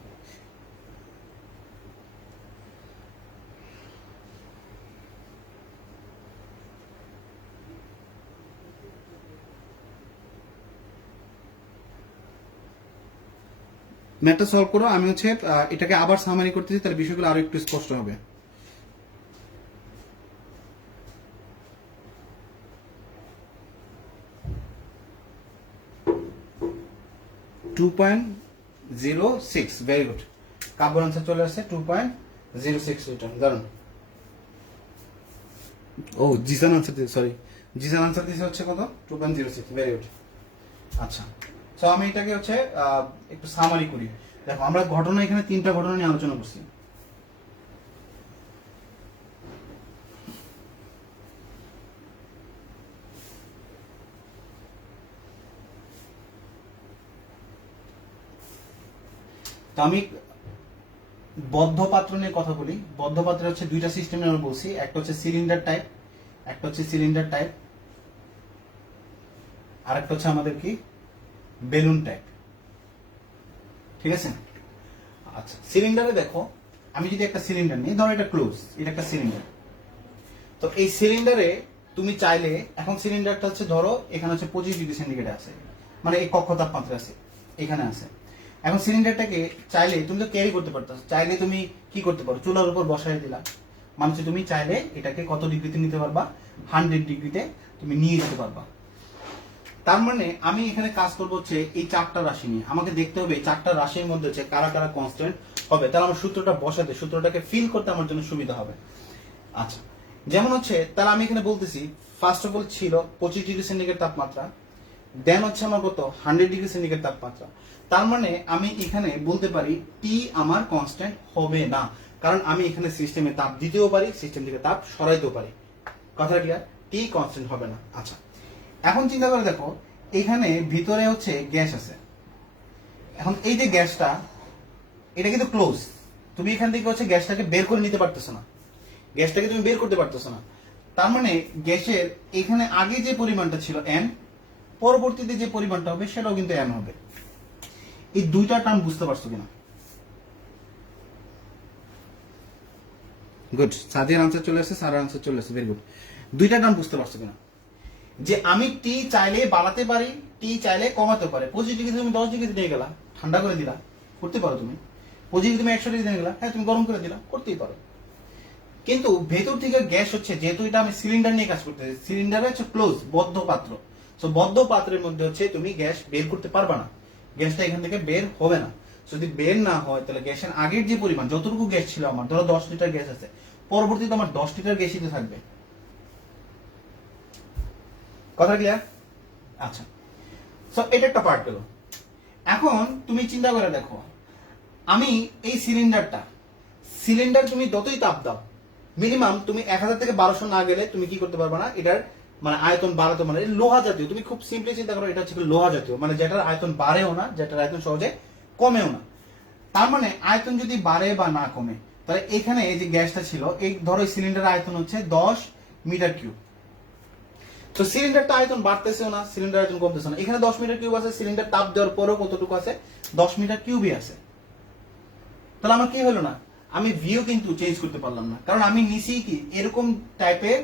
ম্যাথটা সলভ করো, আমি হচ্ছে এটাকে আবার সামারি করতেছি, তাহলে বিষয়গুলো আরো একটু স্পষ্ট হবে। (2.06) ভেরি গুড, কাব্যর আনসার চলে আসছে 2.06 লিটার, দারুন। ও জিসান আনসার দিয়েছে, সরি, জিসান আনসার দিয়েছে হচ্ছে কত, 2.06, ভেরি গুড। আচ্ছা, তো আমি এটাকে হচ্ছে একটু সামারি করি। দেখো আমরা ঘটনা এখানে তিনটা ঘটনা নিয়ে আলোচনা করছি। তো আমি বদ্ধ পাত্র নিয়ে কথা বলি। বদ্ধ পাত্রে হচ্ছে দুইটা সিস্টেম আমি বলছি, একটা হচ্ছে সিলিন্ডার টাইপ, একটা হচ্ছে সিলিন্ডার টাইপ, আর একটা হচ্ছে আমাদের কি বেলুন টাইপ, ঠিক আছে। আচ্ছা, সিলিন্ডারে দেখো, আমি যদি একটা সিলিন্ডার নিই, ধরো এটা ক্লোজ, এটা একটা সিলিন্ডার। তো এই সিলিন্ডারে তুমি চাইলে, এখন সিলিন্ডারটা হচ্ছে ধরো এখানে হচ্ছে 25°C আছে, মানে এই কক্ষ তাপমাত্রা আছে, এখানে আছে। এখন সিলিন্ডারটাকে চাইলে তুমি তো ক্যারি করতে পারতো, চাইলে তুমি কি করতে পারো, চুলার উপর বসাই দিলা, মানে হচ্ছে তুমি চাইলে এটাকে কত ডিগ্রিতে নিতে পারবা, 100°তে তুমি নিয়ে যেতে পারবা। তার মানে আমি এখানে কাজ করবো হচ্ছে এই চারটা রাশি নিয়ে, আমাকে দেখতে হবে এই চারটা রাশির মধ্যে হচ্ছে কারা কারা কনস্ট্যান্ট হবে, তাহলে আমার সূত্রটা বসাতে, সূত্রটাকে ফিল করতে আমার জন্য সুবিধা হবে। আচ্ছা, যেমন হচ্ছে তাহলে আমি এখানে বলতেছি ফার্স্ট অফ অল ছিল 25°C তাপমাত্রা, দেন হচ্ছে আমার কত 100°C তাপমাত্রা। তার মানে আমি এখানে বলতে পারি টি আমার কনস্ট্যান্ট হবে না, কারণ আমি এখানে সিস্টেমে তাপ দিতেও পারি, সিস্টেম থেকে তাপ সরাইতেও পারি, কথা ক্লিয়ার, টি কনস্ট্যান্ট হবে না। আচ্ছা, এখন চিন্তা করে দেখো, এখানে ভিতরে হচ্ছে গ্যাস আছে। এখন এই যে গ্যাসটা, এটা কিন্তু ক্লোজ, তুমি এখান থেকে হচ্ছে গ্যাসটাকে বের করে নিতে পারতেছো না, গ্যাসটাকে তুমি বের করতে পারতেছো না। তার মানে গ্যাসের এখানে আগে যে পরিমাণটা ছিল এন, পরবর্তীতে যে পরিমাণটা হবে সেটাও কিন্তু এন হবে। এই দুইটা টার্ম বুঝতে পারছো কিনা? গুড, সাদিয়ার আনসার চলে আসছে, সারার আনসার চলে আসছে, ভেরি গুড। দুইটা টার্ম বুঝতে পারছো কিনা, যে আমি টি চাইলে বাড়াতে পারি, টি চাইলে কমাতে পারে। 25°, তুমি 10°, নিয়ে গেলা, ঠান্ডা করে দিলা, করতে পারো তুমি। 25°, তুমি 100°, নিয়ে গেলা, হ্যাঁ তুমি গরম করে দিলা, করতেই পারো। কিন্তু ভেতর থেকে গ্যাস হচ্ছে, যেহেতু এটা আমি সিলিন্ডার নিয়ে কাজ করতেছি, সিলিন্ডারে হচ্ছে ক্লোজ, বদ্ধ পাত্র, তো বদ্ধ পাত্রের মধ্যে হচ্ছে তুমি গ্যাস বের করতে পারবা না, গ্যাসটা এখান থেকে বের হবে না। যদি বের না হয় তাহলে গ্যাসের আগের যে পরিমাণ, যতটুকু গ্যাস ছিল আমার, ধরো 10 লিটার গ্যাস আছে, পরবর্তীতে আমার 10 লিটার গ্যাসই তো থাকবে, কথা ক্লিয়ার? আচ্ছা, সো এটা একটা পার্ট গেল। এখন তুমি চিন্তা করে দেখো, আমি এই সিলিন্ডার তুমি যতই তাপ দাও, মিনিমাম তুমি 1000 থেকে 1200 না গেলে তুমি কি করতে পারবে না, এটার মানে আয়তন বাড়াতে, মানে লোহা জাতীয়, তুমি খুব সিম্পলি চিন্তা করো এটা হচ্ছে লোহা জাতীয়, মানে যেটার আয়তন বাড়েও না, যেটার আয়তন সহজে কমেও না। তার মানে আয়তন যদি বাড়ে বা না কমে, তাহলে এখানে এই যে গ্যাসটা ছিল, এই ধরো সিলিন্ডার আয়তন হচ্ছে 10 মিটার কিউব, তো সিলিন্ডারটা আয়তন বাড়তেছেও না, সিলিন্ডার আয়তন কমতেছে না, এখানে 10 মিটার কিউব আছে, সিলিন্ডার তাপ দেওয়ার পরেও কতটুকু আছে, 10 মিটার কিউবই আছে। তাহলে আমার কি হলো না, আমি ভিউ কিন্তু চেঞ্জ করতে পারলাম না, কারণ আমি নিছি কি এরকম টাইপের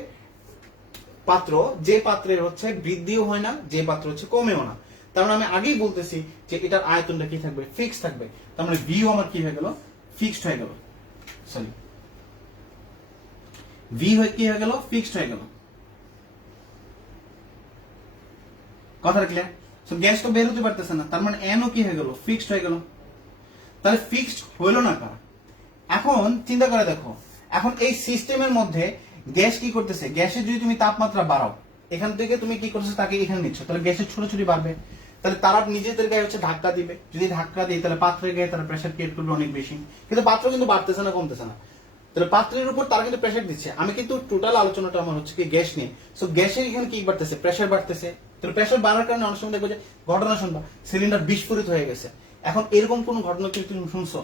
পাত্র, যে পাত্রের হচ্ছে বৃদ্ধিও হয় না, যে পাত্র হচ্ছে কমেও না। তার মানে আমি আগেই বলতেছি যে এটার আয়তনটা কি থাকবে, ফিক্স থাকবে। তার মানে ভিউ আমার কি হয়ে গেল, ফিক্সড হয়ে গেল, সরি ভি হয়ে কি হয়ে গেল, ফিক্সড হয়ে গেল। কথাটা ক্লিয়ার? সো গ্যাস তো বের হতে পারতেছে না, তার মানে এনও কি হয়ে গেল, ফিক্সড হয়ে গেল। তাহলে ফিক্সড হইলো না কার? এখন চিন্তা করে দেখো, এখন এই সিস্টেমের মধ্যে গ্যাস কি করতেছে, গ্যাসের যদি তুমি তাপমাত্রা বাড়াও, এখান থেকে তুমি কি করছো, তাকে এখানে নিচ্ছ, তাহলে গ্যাসের ছোটাছুটি বাড়বে, তাহলে তারা নিজেদের গায়ে হচ্ছে ধাক্কা দিবে, যদি ধাক্কা দিই তাহলে পাত্রের গায়ে তারা প্রেশার ক্রিয়েট করবে অনেক বেশি, কিন্তু পাত্র কিন্তু বাড়তেছে না, কমতেছে না, তাহলে পাত্রের উপর তারা কিন্তু প্রেশার দিচ্ছে। আমি কিন্তু টোটাল আলোচনাটা আমার হচ্ছে কি গ্যাস নিয়ে, সো গ্যাসের এখানে কি বাড়তেছে, প্রেশার বাড়তেছে, তাহলে প্রেশার বাড়ার কারণে অনেক সময় দেখবো যে ঘটনা শুনবা সিলিন্ডার বিস্ফোরিত হয়ে গেছে। এখন এরকম কোন ঘটনা কি তুমি শুনছো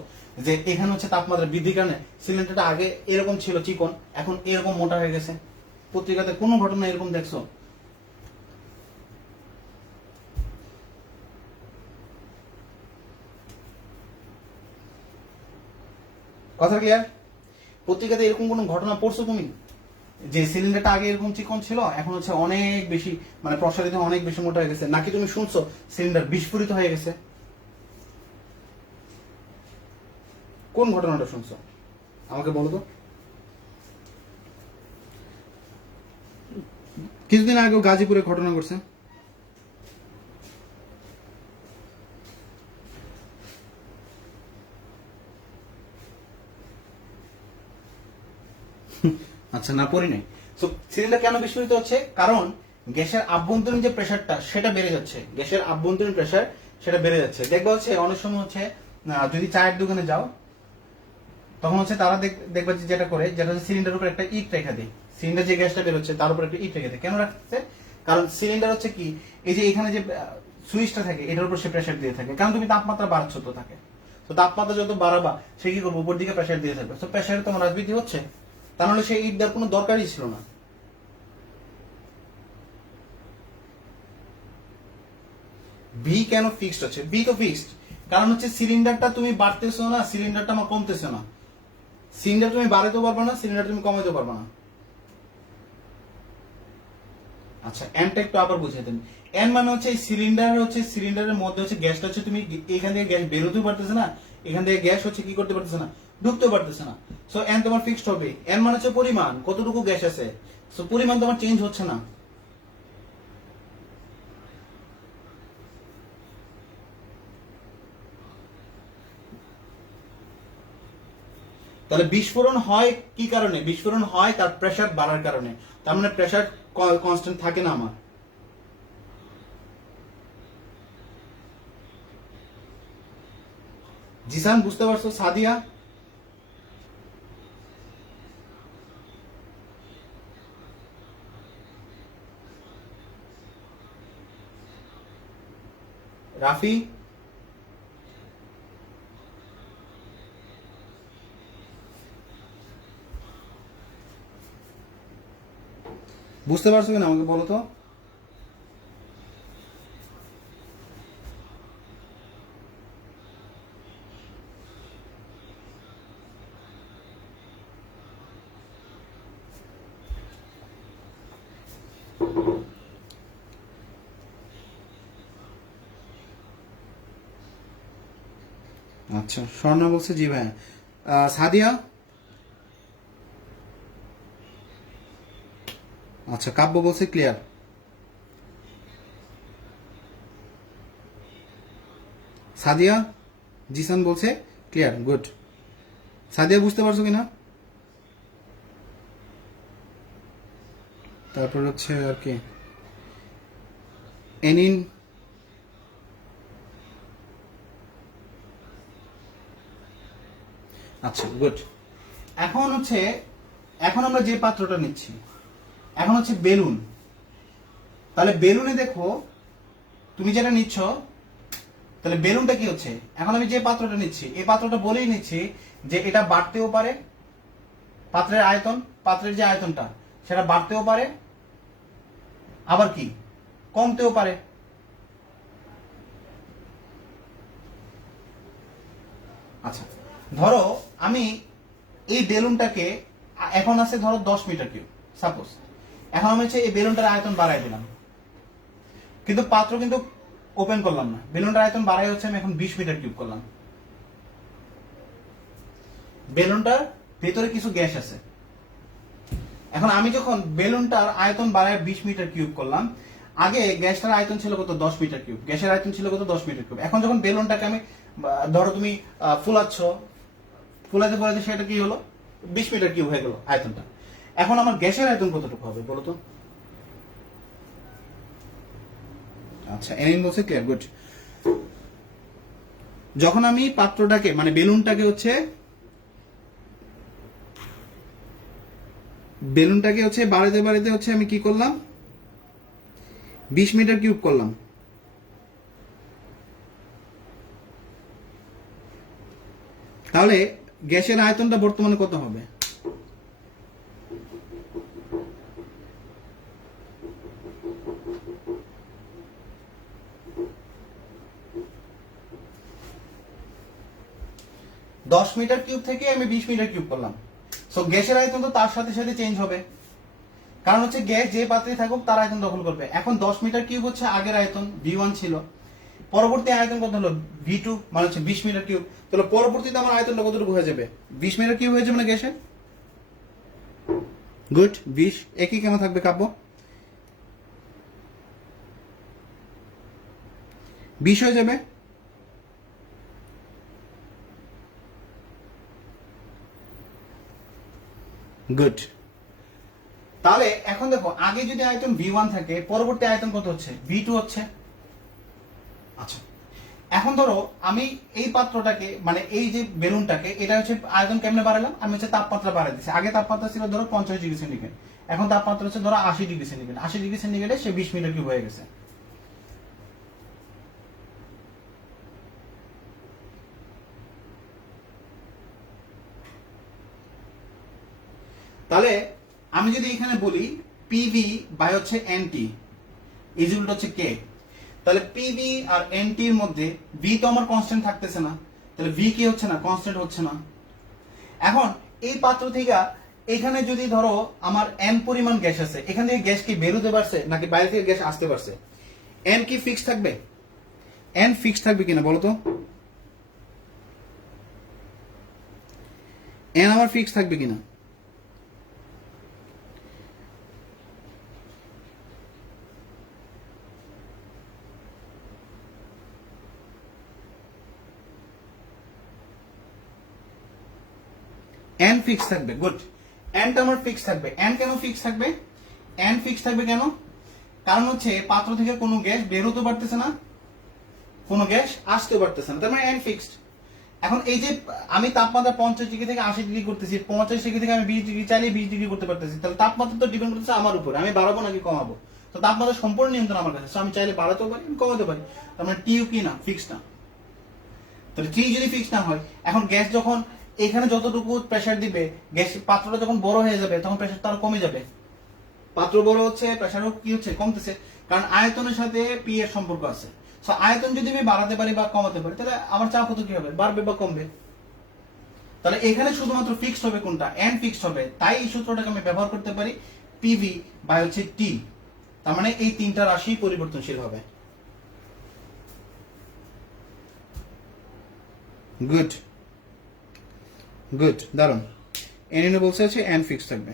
যে এখানে হচ্ছে তাপমাত্রা বৃদ্ধির কারণে সিলিন্ডারটা আগে এরকম ছিল চিকন, এখন এরকম মোটা হয়ে গেছে? পত্রিকাতে কোনো ঘটনা এরকম দেখছো? কথা ক্লিয়ার? পত্রিকাতে এরকম কোন ঘটনা পড়ছো তুমি যে সিলিন্ডারটা আগে এরকম চিকন ছিল, এখন হচ্ছে অনেক বেশি মানে প্রসারিত, অনেক বেশি মোটা হয়ে গেছে? নাকি তুমি শুনছো সিলিন্ডার বিস্ফোরিত হয়ে গেছে? কোন ঘটনাটা শুনছো আমাকে বলো তো। কিছুদিন আগেও গাজীপুরে ঘটনা ঘটছে। আচ্ছা, না পড়ি নাই। সো সিলিন্ডার কেন বিস্ফোরিত হচ্ছে, কারণ গ্যাসের আভ্যন্তরীণ যে প্রেসারটা সেটা বেড়ে যাচ্ছে, গ্যাসের আভ্যন্তরীণ প্রেসার সেটা বেড়ে যাচ্ছে। দেখবা হচ্ছে অনেক সময় হচ্ছে যদি চায়ের দোকানে যাও, তখন হচ্ছে তারা দেখবা যে যেটা করে, যেটা হচ্ছে সিলিন্ডার উপর একটা ইট রেখে দেয়, সিলিন্ডার যে গ্যাসটা বের হচ্ছে তার উপর একটা ইট রেখে দেয়। কেন রাখছে? কারণ সিলিন্ডার হচ্ছে কি, এই যে এখানে যে সুইচটা থাকে এটার উপর সে প্রেসার দিয়ে থাকে, কারণ তুমি তাপমাত্রা বাড়াচ্ছ তো থাকে, তো তাপমাত্রা যত বাড়াবা সে কি করবে, উপর দিকে প্রেসার দিয়ে থাকবে, তো প্রেসারে তোমার রাজবৃদ্ধি হচ্ছে। তার মানে সেই ইট দেওয়ার কোনো দরকারই ছিল না। বি কেন ফিক্সড হচ্ছে? বি তো ফিক্সড কারণ হচ্ছে সিলিন্ডারটা তুমি বাড়তেছো না, সিলিন্ডারটা আমার কমতেছে না, সিলিন্ডার তুমি বাড়াতেও পারবে না, সিলিন্ডার তুমি কমাতেও পারবে না। আচ্ছা, এনটা একটু আবার বুঝিয়ে দেন। এন মানে হচ্ছে এই সিলিন্ডার, হচ্ছে সিলিন্ডারের মধ্যে হচ্ছে গ্যাসটা হচ্ছে তুমি এখান থেকে গ্যাস বেরোতেও পারতেছে না, এখান থেকে গ্যাস হচ্ছে কি করতে পারতেছে না, ঢুকতেও পারতেছে না। সো এন তোমার ফিক্সড হবে। এন মানে হচ্ছে পরিমাণ, কতটুকু গ্যাস আছে, সো পরিমাণ তোমার চেঞ্জ হচ্ছে না। তাহলে বিস্ফোরণ হয় কি কারণে? বিস্ফোরণ হয় তার প্রেসার বাড়ার কারণে, তার মানে প্রেসার কনস্ট্যান্ট থাকে না আমার। জিসান বুঝতে পারছো? সাদিয়া? রাফি? বুঝতে পারছো কিনা আমাকে বলো তো। আচ্ছা, স্বর্ণা বলছে জি ভাইয়া। সাদিয়া? আচ্ছা, কাব্য বলছে ক্লিয়ার। সাদিয়া? জিসান বলছে ক্লিয়ার, গুড। সাদিয়া বুঝতে পারছো কিনা? তারপর হচ্ছে আর কি এনিন? আচ্ছা, গুড। এখন হচ্ছে এখন আমরা যে পাত্রটা নিচ্ছি এখন হচ্ছে বেলুন, তাহলে বেলুনে দেখো তুমি যেটা নিচ্ছ, তাহলে বেলুনটা কি হচ্ছে, এখন আমি যে পাত্রটা নিচ্ছি এই পাত্রটা বলেই নিচ্ছি যে এটা বাড়তেও পারে, পাত্রের আয়তন, পাত্রের যে আয়তনটা সেটা বাড়তেও পারে আবার কি কমতেও পারে। আচ্ছা, ধরো আমি এই বেলুনটাকে এখন আছে ধরো 10 মিটার কিউব সাপোজ, এখন আমি হচ্ছে এই বেলুনটার আয়তন বাড়াই দিলাম, কিন্তু পাত্র কিন্তু ওপেন করলাম না, বেলুনটার আয়তন বাড়াই হচ্ছে আমি এখন 20 মিটার কিউব করলাম। বেলুনটার ভেতরে কিছু গ্যাস আছে, এখন আমি যখন বেলুনটার আয়তন বাড়ায় 20 মিটার কিউব করলাম, আগে গ্যাসটার আয়তন ছিল কত 10 মিটার কিউব, গ্যাসের আয়তন ছিল কত 10 মিটার কিউব। এখন যখন বেলুনটাকে আমি ধরো তুমি ফুলাচ্ছ, ফুলাতে ফুলাতে সেটা কি হলো 20 মিটার কিউব হয়ে গেল আয়তনটা। এখন আমার গ্যাসের আয়তন কতটুকু হবে বলো তো? আচ্ছা, এনিন বলছে ক্লিয়ার, গুড। যখন আমি পাত্রটাকে মানে বেলুনটাকে হচ্ছে বাড়াতে বাড়াতে হচ্ছে আমি কি করলাম 20 মিটার কিউব করলাম, তাহলে গ্যাসের আয়তনটা বর্তমানে কত হবে? দশ মিটার কিউব থেকে আমি 20 মিটার কিউব করলাম, সো গ্যাসের আয়তন তো তার সাথে সাথে চেঞ্জ হবে, কারণ হচ্ছে গ্যাস যে পাত্রে থাকুক তার আয়তন দখল করবে। এখন 10 মিটার কিউব হচ্ছে আগের আয়তন V1 ছিল, পরবর্তী আয়তন কত হলো V2 মানে হচ্ছে 20 মিটার কিউব, তাহলে পরবর্তীতে আমার আয়তনটা কতটুকু হয়ে যাবে 20 মিটার কিউব হয়ে যাবে না গ্যাসের? গুড, 20 একই কেন থাকবে কাব্য? 20 হয়ে যাবে। গুড, তাহলে এখন দেখো আগে যদি আয়তন V1 থাকে পরবর্তী আয়তন কত হচ্ছে V2 হচ্ছে। আচ্ছা, এখন ধরো আমি এই পাত্রটাকে মানে এই যে বেলুনটাকে এটা হচ্ছে আয়তন কেমনে বাড়ালাম, আমি হচ্ছে তাপমাত্রা বাড়াই দিচ্ছি। আগে তাপমাত্রা ছিল ধরো 50 ডিগ্রি সেন্টিগ্রেড, এখন তাপমাত্রা হচ্ছে ধরো 80 ডিগ্রি সেন্টিগ্রেড, 80 ডিগ্রি সেন্টিগ্রেডে সে 20 মিটার কিউব হয়ে গেছে। তাহলে আমি যদি এখানে বলি পিভি বাই হচ্ছে এনটি ইজুয়াল হচ্ছে কে, তাহলে পিভি আর এনটি এর মধ্যে ভি তো আমার কনস্ট্যান্ট থাকতেছে না, তাহলে ভি কি হচ্ছে না কনস্ট্যান্ট হচ্ছে না। এখন এই পাত্র থেকে এখানে যদি ধরো আমার এন পরিমাণ গ্যাস আছে, এখান থেকে গ্যাস কি বেরোতে পারছে নাকি বাইরে থেকে গ্যাস আসতে পারছে? এন কি ফিক্স থাকবে? এন ফিক্স থাকবে কিনা বলো তো? এন আমার ফিক্স থাকবে কিনা? এন ফিক্স থাকবে, গুড। এনটা আমার ফিক্স থাকবে। এন কেন ফিক্স থাকবে? এন ফিক্স থাকবে কেন? কারণ হচ্ছে পাত্র থেকে কোনো গ্যাস বের হতে পারতেছে না, কোনো গ্যাস আসতেও পারতেছে না, তার মানে এন ফিক্সড। এখন এই যে আমি তাপমাত্রা 50 ডিগ্রি থেকে 80 ডিগ্রি করতেছি, 50 ডিগ্রি থেকে আমি 20 ডিগ্রি চাইলে 20 ডিগ্রি করতে পারতেছি, তাহলে তাপমাত্রা তো ডিপেন্ড করতেছে আমার উপর, আমি বাড়াবো নাকি কমাবো। তো তাপমাত্রা সম্পূর্ণ নিয়ন্ত্রণ আমার কাছে, আমি চাইলে বাড়াতেও পারি আমি কমাতে পারি, তার মানে টিউ কি না ফিক্স না। তাহলে টি যদি ফিক্স না হয়, এখন গ্যাস যখন এখানে যতটুকু প্রেসার দিবে, গ্যাস পাত্রটা যখন বড় হয়ে যাবে তখন প্রেসার তার কমে যাবে, পাত্র বড় হচ্ছে প্রেসারও কি হচ্ছে কমতেছে, কারণ আয়তনের সাথে পি এর সম্পর্ক আছে। সো আয়তন যদি আমি বাড়াতে পারি বা কমাতে পারি তাহলে আমার চাপ কত কি হবে, বাড়বে বা কমবে। তাহলে এখানে শুধুমাত্র ফিক্সড হবে কোনটা, এন ফিক্সড হবে, তাই এই সূত্রটাকে আমি ব্যবহার করতে পারি পিভি বাই হচ্ছে টি, তার মানে এই তিনটা রাশি পরিবর্তনশীল হবে। গুড, গুড, দারুন। এন বলছে হচ্ছে এন ফিক্স থাকবে।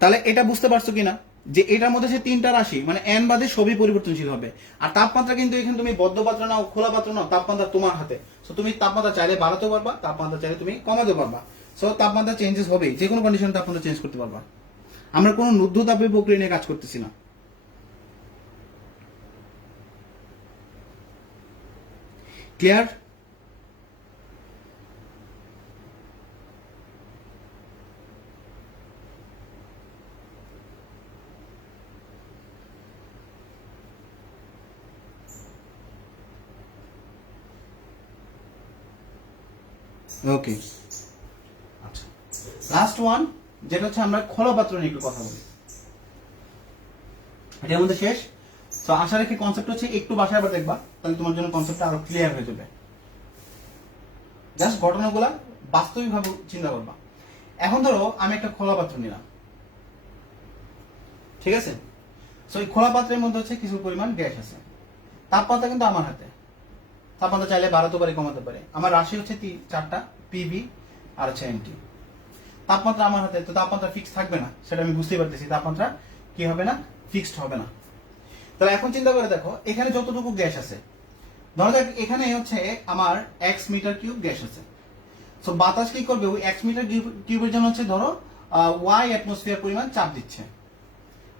তাহলে এটা বুঝতে পারছো কিনা যে এটার মধ্যে যে তিনটা রাশি মানে এন বাদে সবই পরিবর্তনশীল হবে। আর তাপমাত্রা কিন্তু এখানে তুমি বদ্ধ পাত্র নাও খোলা পাত্র নাও, তাপমাত্রা তোমার হাতে। সো তুমি তাপমাত্রা চাইলে বাড়াতেও পারবা, তাপমাত্রা চাইলে তুমি কমাতে পারবা। সো তাপমাত্রা চেঞ্জেস হবেই, যে কোনো কন্ডিশনে তাপমাত্রা চেঞ্জ করতে পারবা। আমরা কোনো ঊর্ধ্বতাপীয় প্রক্রিয়া নিয়ে কাজ করতেছি না। ক্লিয়ার? ওকে, আচ্ছা লাস্ট ওয়ান যেটা হচ্ছে আমরা খোলা পাত্র নিয়ে একটু কথা বলি, এটা আমাদের শেষ। তো আশা রাখি কনসেপ্ট হচ্ছে একটু বাসায় আবার দেখবা, তাহলে তোমার জন্য কনসেপ্টটা আরো ক্লিয়ার হয়ে যাবে। জাস্ট ঘটনাগুলা বাস্তবিকভাবে চিন্তা করবা। এখন ধরো আমি একটা খোলা পাত্র নিলাম, ঠিক আছে? সো এই খোলা পাত্রের মধ্যে হচ্ছে কিছু পরিমাণ গ্যাস আছে, তাপমাত্রা কিন্তু আমার হাতে, তাপমাত্রা চাইলে বাড়াতে পারে কমাতে পারে। আমার রাশি হচ্ছে 4টা, পিভি আর হচ্ছে এনটি। তাপমাত্রা আমার হাতে, তো তাপমাত্রা ফিক্স থাকবে না, সেটা আমি বুঝতেই পারতেছি। তাপমাত্রা কি হবে না, ফিক্সড হবে না। তাহলে এখন চিন্তা করে দেখো, এখানে যতটুকু গ্যাস আছে, ধরো যাক এখানে হচ্ছে আমার x মিটার কিউব গ্যাস আছে। সো বাতাস কি করবে, ওই x মিটার কিউবের জন্য হচ্ছে ধরো y অ্যাটমসফিয়ার পরিমাণ চাপ দিচ্ছে।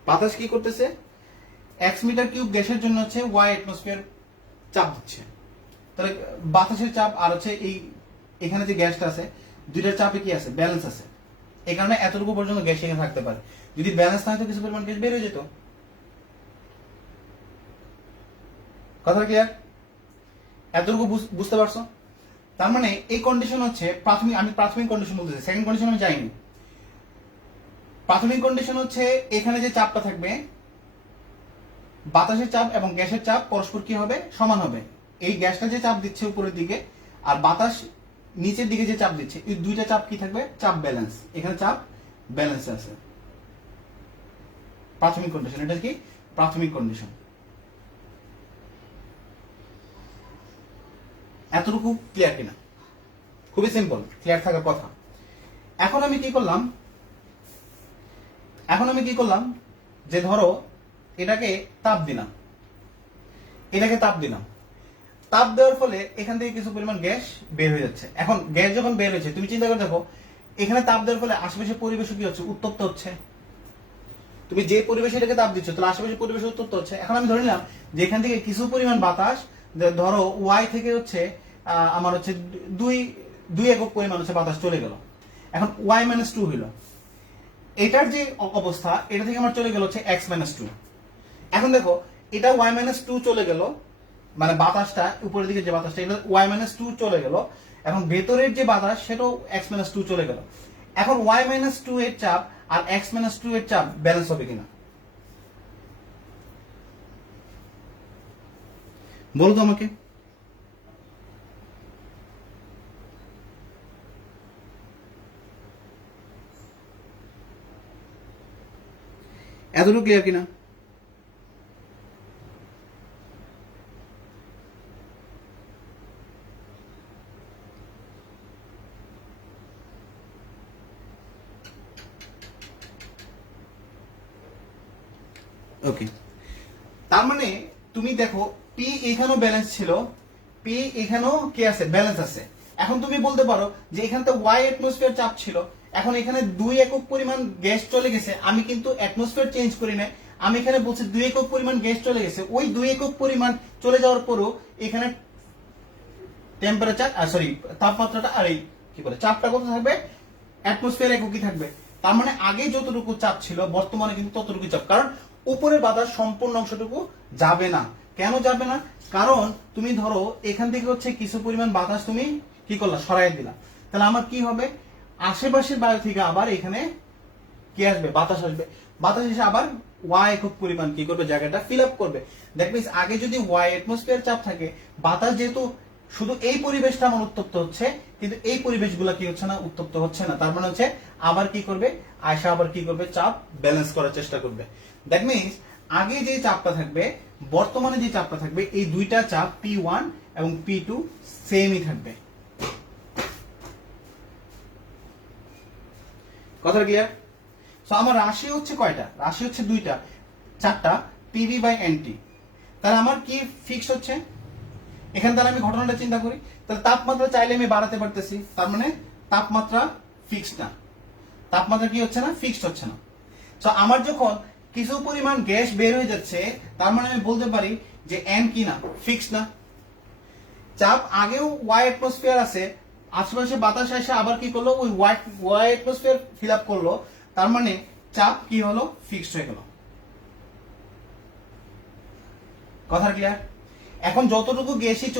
বাতাস কি করতেছে, x মিটার কিউব গ্যাসের জন্য হচ্ছে y অ্যাটমসফিয়ার চাপ দিচ্ছে। তাহলে বাতাসের চাপ আর হচ্ছে এই এখানে যে গ্যাসটা আছে, দুইটার চাপে কি আছে, ব্যালেন্স আছে। এই কারণে এতটুকু পর্যন্ত গ্যাস এখানে থাকতে পারে। যদি ব্যালেন্স না হতো কিছু পরিমাণ গ্যাস বের হয়ে যেত। কথা ক্লিয়ার? এতটুকু বুঝতে পারছো? তার মানে এই কন্ডিশন হচ্ছে প্রাথমিক, আমি প্রাথমিক কন্ডিশন বলতেছি, সেকেন্ড কন্ডিশন আমি যাইনি। প্রাথমিক কন্ডিশন হচ্ছে এখানে যে চাপটা থাকবে, বাতাসের চাপ এবং গ্যাসের চাপ পরস্পর কি হবে, সমান হবে। এই গ্যাসটা যে চাপ দিচ্ছে উপরের দিকে আর বাতাস নিচের দিকে যে চাপ দিচ্ছে, এই দুইটা চাপ কি থাকবে, চাপ ব্যালেন্স। এখানে চাপ ব্যালেন্স আছে। প্রাথমিক কন্ডিশন, এটা কি প্রাথমিক কন্ডিশন। এতটুকু ক্লিয়ার কিনা? খুবই সিম্পল, ক্লিয়ার থাকার কথা। এখন আমি কি করলাম, যে ধরো এটাকে তাপ দিলাম, তাপ দেওয়ার ফলে এখান থেকে কিছু পরিমাণ গ্যাস বের হয়ে যাচ্ছে। এখন গ্যাস যখন বের হয়েছে, তুমি চিন্তা করে দেখো, এখানে তাপ দেওয়ার ফলে আশেপাশের পরিবেশ কি হচ্ছে, উত্তপ্ত হচ্ছে। তুমি যে পরিবেশে এটাকে তাপ দিচ্ছ, তাহলে আশেপাশের পরিবেশ উত্তপ্ত হচ্ছে। এখন আমি ধরে নিলাম যে এখান থেকে কিছু পরিমাণ বাতাস, ধরো ওয়াই থেকে হচ্ছে আমার হচ্ছে দুই একক পরিমাণ হচ্ছে বাতাস চলে গেল। এখন ওয়াই মাইনাস 2 হইল। এটার যে অবস্থা, এটা থেকে আমার চলে গেল হচ্ছে এক্স মাইনাস 2। এখন দেখো, এটা ওয়াই মাইনাস 2 চলে গেল, মানে বাতাসটা উপরের দিকে যে বাতাসটা, এটা ওয়াই মাইনাস 2 চলে গেল। এখন ভেতরের যে বাতাস, সেটাও এক্স মাইনাস 2 চলে গেল। এখন ওয়াই মাইনাস 2 এর চাপ আর এক্স মাইনাস 2 এর চাপ ব্যালেন্স হবে কিনা বলো তো আমাকে। এতটুকু ক্লিয়ার কিনা? ওকে, তার মানে তুমি দেখো, পি এখানেও ব্যালেন্স ছিল, পি এখানেও কি আছে, ব্যালেন্স আছে। এখন তুমি বলতে পারো যে এখানে তো ওয়াই অ্যাটমসফিয়ার চাপ ছিল, এখন এখানে 2 একক পরিমাণ গ্যাস চলে গেছে। আমি কিন্তু অ্যাটমসফিয়ার চেঞ্জ করি না, আমি এখানে বলছি 2 একক পরিমাণ গ্যাস চলে গেছে। ওই 2 একক পরিমাণ চলে যাওয়ার পরও এখানে টেম্পারেচার সরি তাপমাত্রাটা আর এই কি বলে চাপটা কত থাকবে, অ্যাটমসফিয়ার এককই থাকবে। তার মানে আগে যতটুকু চাপ ছিল, বর্তমানে কিন্তু ততটুকু চাপ। কারণ উপরের বাতাস সম্পূর্ণ অংশটুকু যাবে না। কেন যাবে না? কারণ তুমি ধরো এখান থেকে হচ্ছে কিছু পরিমাণ বাতাস তুমি কি করলা, সরাই দিলা। তাহলে আমার কি হবে, আশেপাশের বায়ু থেকে আবার এখানে কি আসবে, বাতাস আসবে। বাতাস এসে আবার ওয়াই একক পরিমাণ কি করবে, জায়গাটা ফিল আপ করবে। দ্যাট মিনস আগে যদি ওয়াই অ্যাটমসফিয়ার চাপ থাকে, বাতাস যেহেতু শুধু এই পরিবেশটা আমার উত্তপ্ত হচ্ছে, কিন্তু এই পরিবেশগুলো কি হচ্ছে না, উত্তপ্ত হচ্ছে না। তার মানে হচ্ছে আবার কি করবে, আয়সা আবার কি করবে, চাপ ব্যালেন্স করার চেষ্টা করবে। দ্যাট মিনস আগে যে চাপটা থাকবে, বর্তমানে যে চাপটা থাকবে, এই দুইটা চাপ P1 এবং P2 সেমই থাকবে। কথা ক্লিয়ার? সো আমার রাশি হচ্ছে কয়টা, রাশি হচ্ছে দুইটা, 4টা, পিভি বাই এনটি। তাহলে আমার কি ফিক্স হচ্ছে, এখান থেকে আমি ঘটনাটা চিন্তা করি, তাহলে তাপমাত্রা চাইলে আমি বাড়াতে পারতেছি। তার মানে তাপমাত্রা ফিক্সড না, তাপমাত্রা কি হচ্ছে না, ফিক্সড হচ্ছে না। তো আমার যখন কিছু পরিমাণ গ্যাস বের হয়ে যাচ্ছে, তার মানে আমি বলতে পারি যে এন কি না, ফিক্সড না। চাপ আগেও ওয়াই অ্যাটমসফিয়ার আছে, আশেপাশে বাতাস এসে আবার কি করলো, ওই ওয়াই অ্যাটমসফিয়ার ফিল আপ করলো। তার মানে চাপ কি হলো, ফিক্সড হয়ে গেল। কথা ক্লিয়ার? এখন যতটুকু গ্যাসই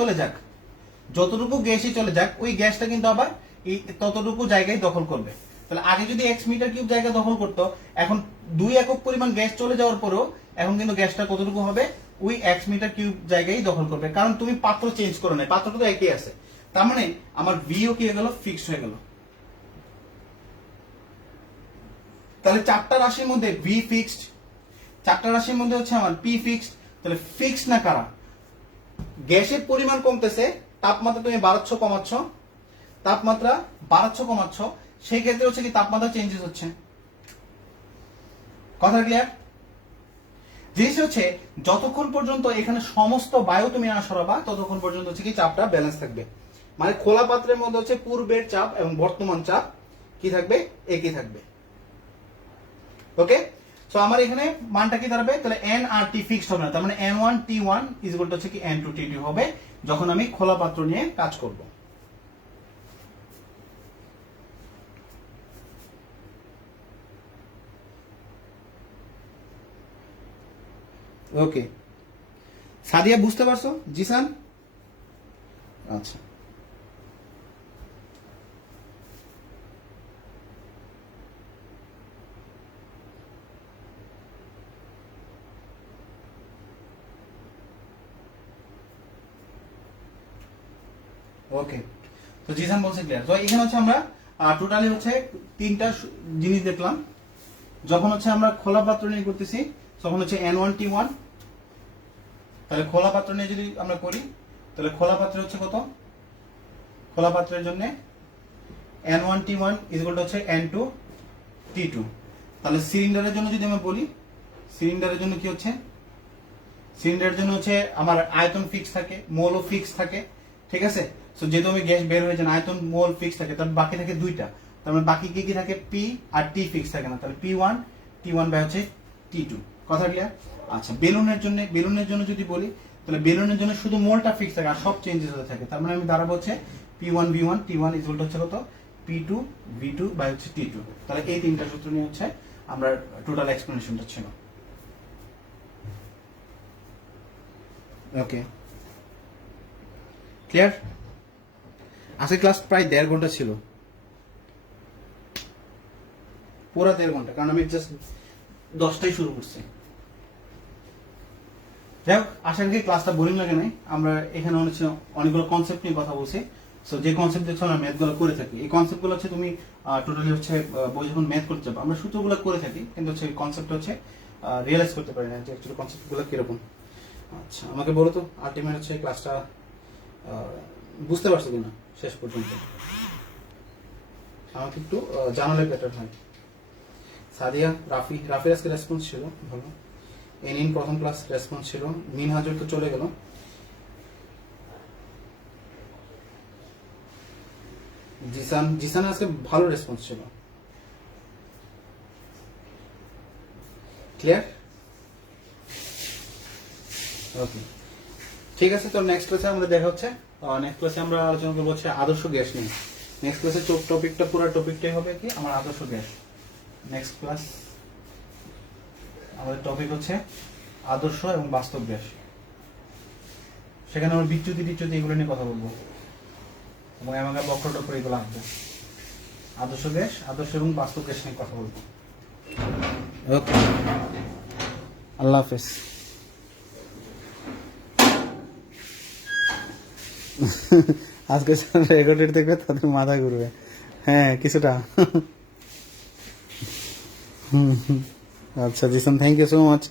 চলে যাক, ওই গ্যাসটা কিন্তু আবার এই ততটুকু জায়গায় দখল করবে। তাহলে আগে যদি x মিটার কিউব জায়গা দখল করতো, এখন 2 একক পরিমাণ গ্যাস চলে যাওয়ার পরেও এখন কিন্তু গ্যাসটা কতটুকু হবে, ওই x মিটার কিউব জায়গায় দখল করবে, কারণ তুমি পাত্র চেঞ্জ করো না, পাত্রটা তো একই আছে। তার মানে আমার ভিও কি হয়ে গেল, ফিক্সড হয়ে গেল। তাহলে চারটা রাশির মধ্যে ভি ফিক্সড, চারটা রাশির মধ্যে হচ্ছে আমার পি ফিক্সড। তাহলে ফিক্সড না কারা? গ্যাসের পরিমাণ কমতেছে, তাপমাত্রা তুমি বাড়াচ্ছ কমাচ্ছ, তাপমাত্রা বাড়াচ্ছ কমাচ্ছ, সেই ক্ষেত্রে হচ্ছে কি তাপমাত্রা চেঞ্জেস হচ্ছে। কথা ক্লিয়ার? জিনিস হচ্ছে যতক্ষণ পর্যন্ত এখানে সমস্ত বায়ু তুমি না সরাবা ততক্ষণ পর্যন্ত হচ্ছে কি চাপটা ব্যালেন্স থাকবে। মানে খোলা পাত্রের মধ্যে হচ্ছে পূর্বের চাপ এবং বর্তমান চাপ কি থাকবে, একই থাকবে। ওকে, সো আমার এখানে মানটা কি দাঁড়াবে, তাহলে এন আর টি ফিক্সড হবে না, তার মানে n1 t1 is equal to হচ্ছে কি n2 t2 হবে যখন আমি খোলা পাত্র নিয়ে কাজ করব। ওকে, সাদিয়া বুঝতে পারছো? জিসান, আচ্ছা ওকে, তো জিসান বলছে ক্লিয়ার। তো এখানে হচ্ছে আমরা টোটালি হচ্ছে তিনটা জিনিস দেখলাম। যখন হচ্ছে আমরা খোলা পাত্র নিয়ে করতেছি তখন হচ্ছে n1 t1, তাহলে খোলা পাত্র নিয়ে যদি আমরা করি তাহলে খোলা পাত্রে হচ্ছে কত, খোলা পাত্রের জন্য n1 t1 is equal to হচ্ছে n2 t2। তাহলে সিলিন্ডারের জন্য যদি আমরা বলি, সিলিন্ডারের জন্য কি হচ্ছে, সিলিন্ডারের জন্য হচ্ছে আমার আয়তন ফিক্স থাকে, মোলও ফিক্স থাকে, ঠিক আছে। সো যেহেতু আমি গ্যাস বের হয়ে যান আয়তন মোল ফিক্স থাকে, তার বাকি থাকে দুইটা, তার মানে বাকি কি কি থাকে, পি আর টি ফিক্স থাকে না, তাহলে p1 t1 বাই হচ্ছে t2। কথা ক্লিয়ার? আচ্ছা, বেলুনের জন্য, বেলুনের জন্য যদি বলি তাহলে বেলুনের জন্য শুধু মোলটা ফিক্স থাকে আর সব চেঞ্জেস হতে থাকে, তার মানে আমি দাঁড়াবো হচ্ছে p1 v1 t1 is equal to হচ্ছে কত, p2 v2 বাই হচ্ছে t2। তাহলে এই তিনটা সূত্র নিয়ে হচ্ছে আমরা টোটাল এক্সপ্লেনেশনটা ছিল। ওকে, ক্লিয়ার? আজকে ক্লাস প্রায় 1.5 ঘন্টা ছিল, পুরো 1.5 ঘন্টা, কারণ আমি জাস্ট 10টায় শুরু করছি। যাই হোক, আশা করি ক্লাসটা বোরিং লাগে নাই। আমরা এখানে হচ্ছে অনেকগুলো কনসেপ্ট নিয়ে কথা বলছি। সো যে কনসেপ্ট দেখছো আমরা ম্যাথগুলো করে থাকি, এই কনসেপ্টগুলো হচ্ছে তুমি টোটালি হচ্ছে বই যখন ম্যাথ করতে যাবো আমরা সূত্রগুলো করে থাকি, কিন্তু হচ্ছে কনসেপ্ট হচ্ছে রিয়েলাইজ করতে পারি না যে অ্যাকচুয়ালি কনসেপ্টগুলো কিরকম। আচ্ছা, আমাকে বলো তো আলটিমেট হচ্ছে ক্লাসটা বুঝতে পারছো কিনা শেষ পর্যন্ত, আমাকে একটু জানালে বেটার হয়। সাদিয়া, রাফি আজকে রেসপন্স ছিল ভালো, এনিন প্রথম ক্লাস রেসপন্স ছিল, মিনহাজুর তো চলে গেল। জিসান আজকে ভালো রেসপন্স ছিল। ক্লিয়ার? ওকে, ঠিক আছে। তো নেক্সট ক্লাসে আমাদের দেখা হচ্ছে, নেক্সট ক্লাসে আমরা আলোচনা করবো হচ্ছে আদর্শ গ্যাস নিয়ে। নেক্সট ক্লাসে টপিকটা পুরো টপিকটাই হবে কি আমার আদর্শ গ্যাস। নেক্সট ক্লাস আমাদের টপিক হচ্ছে আদর্শ এবং বাস্তব গ্যাস, সেখানে আমরা বিচ্যুতি এগুলো নিয়ে কথা বলবো এবং আমাকে বক্রটা করে এগুলো আসবে। আদর্শ গ্যাস, আদর্শ এবং বাস্তব গ্যাস নিয়ে কথা বলবো। ওকে, আল্লাহ হাফেজ। আজকে রেকর্ডেড দেখবে তাদের মাথা ঘুরবে, হ্যাঁ কিছুটা। আচ্ছা Zishan, thank you so much.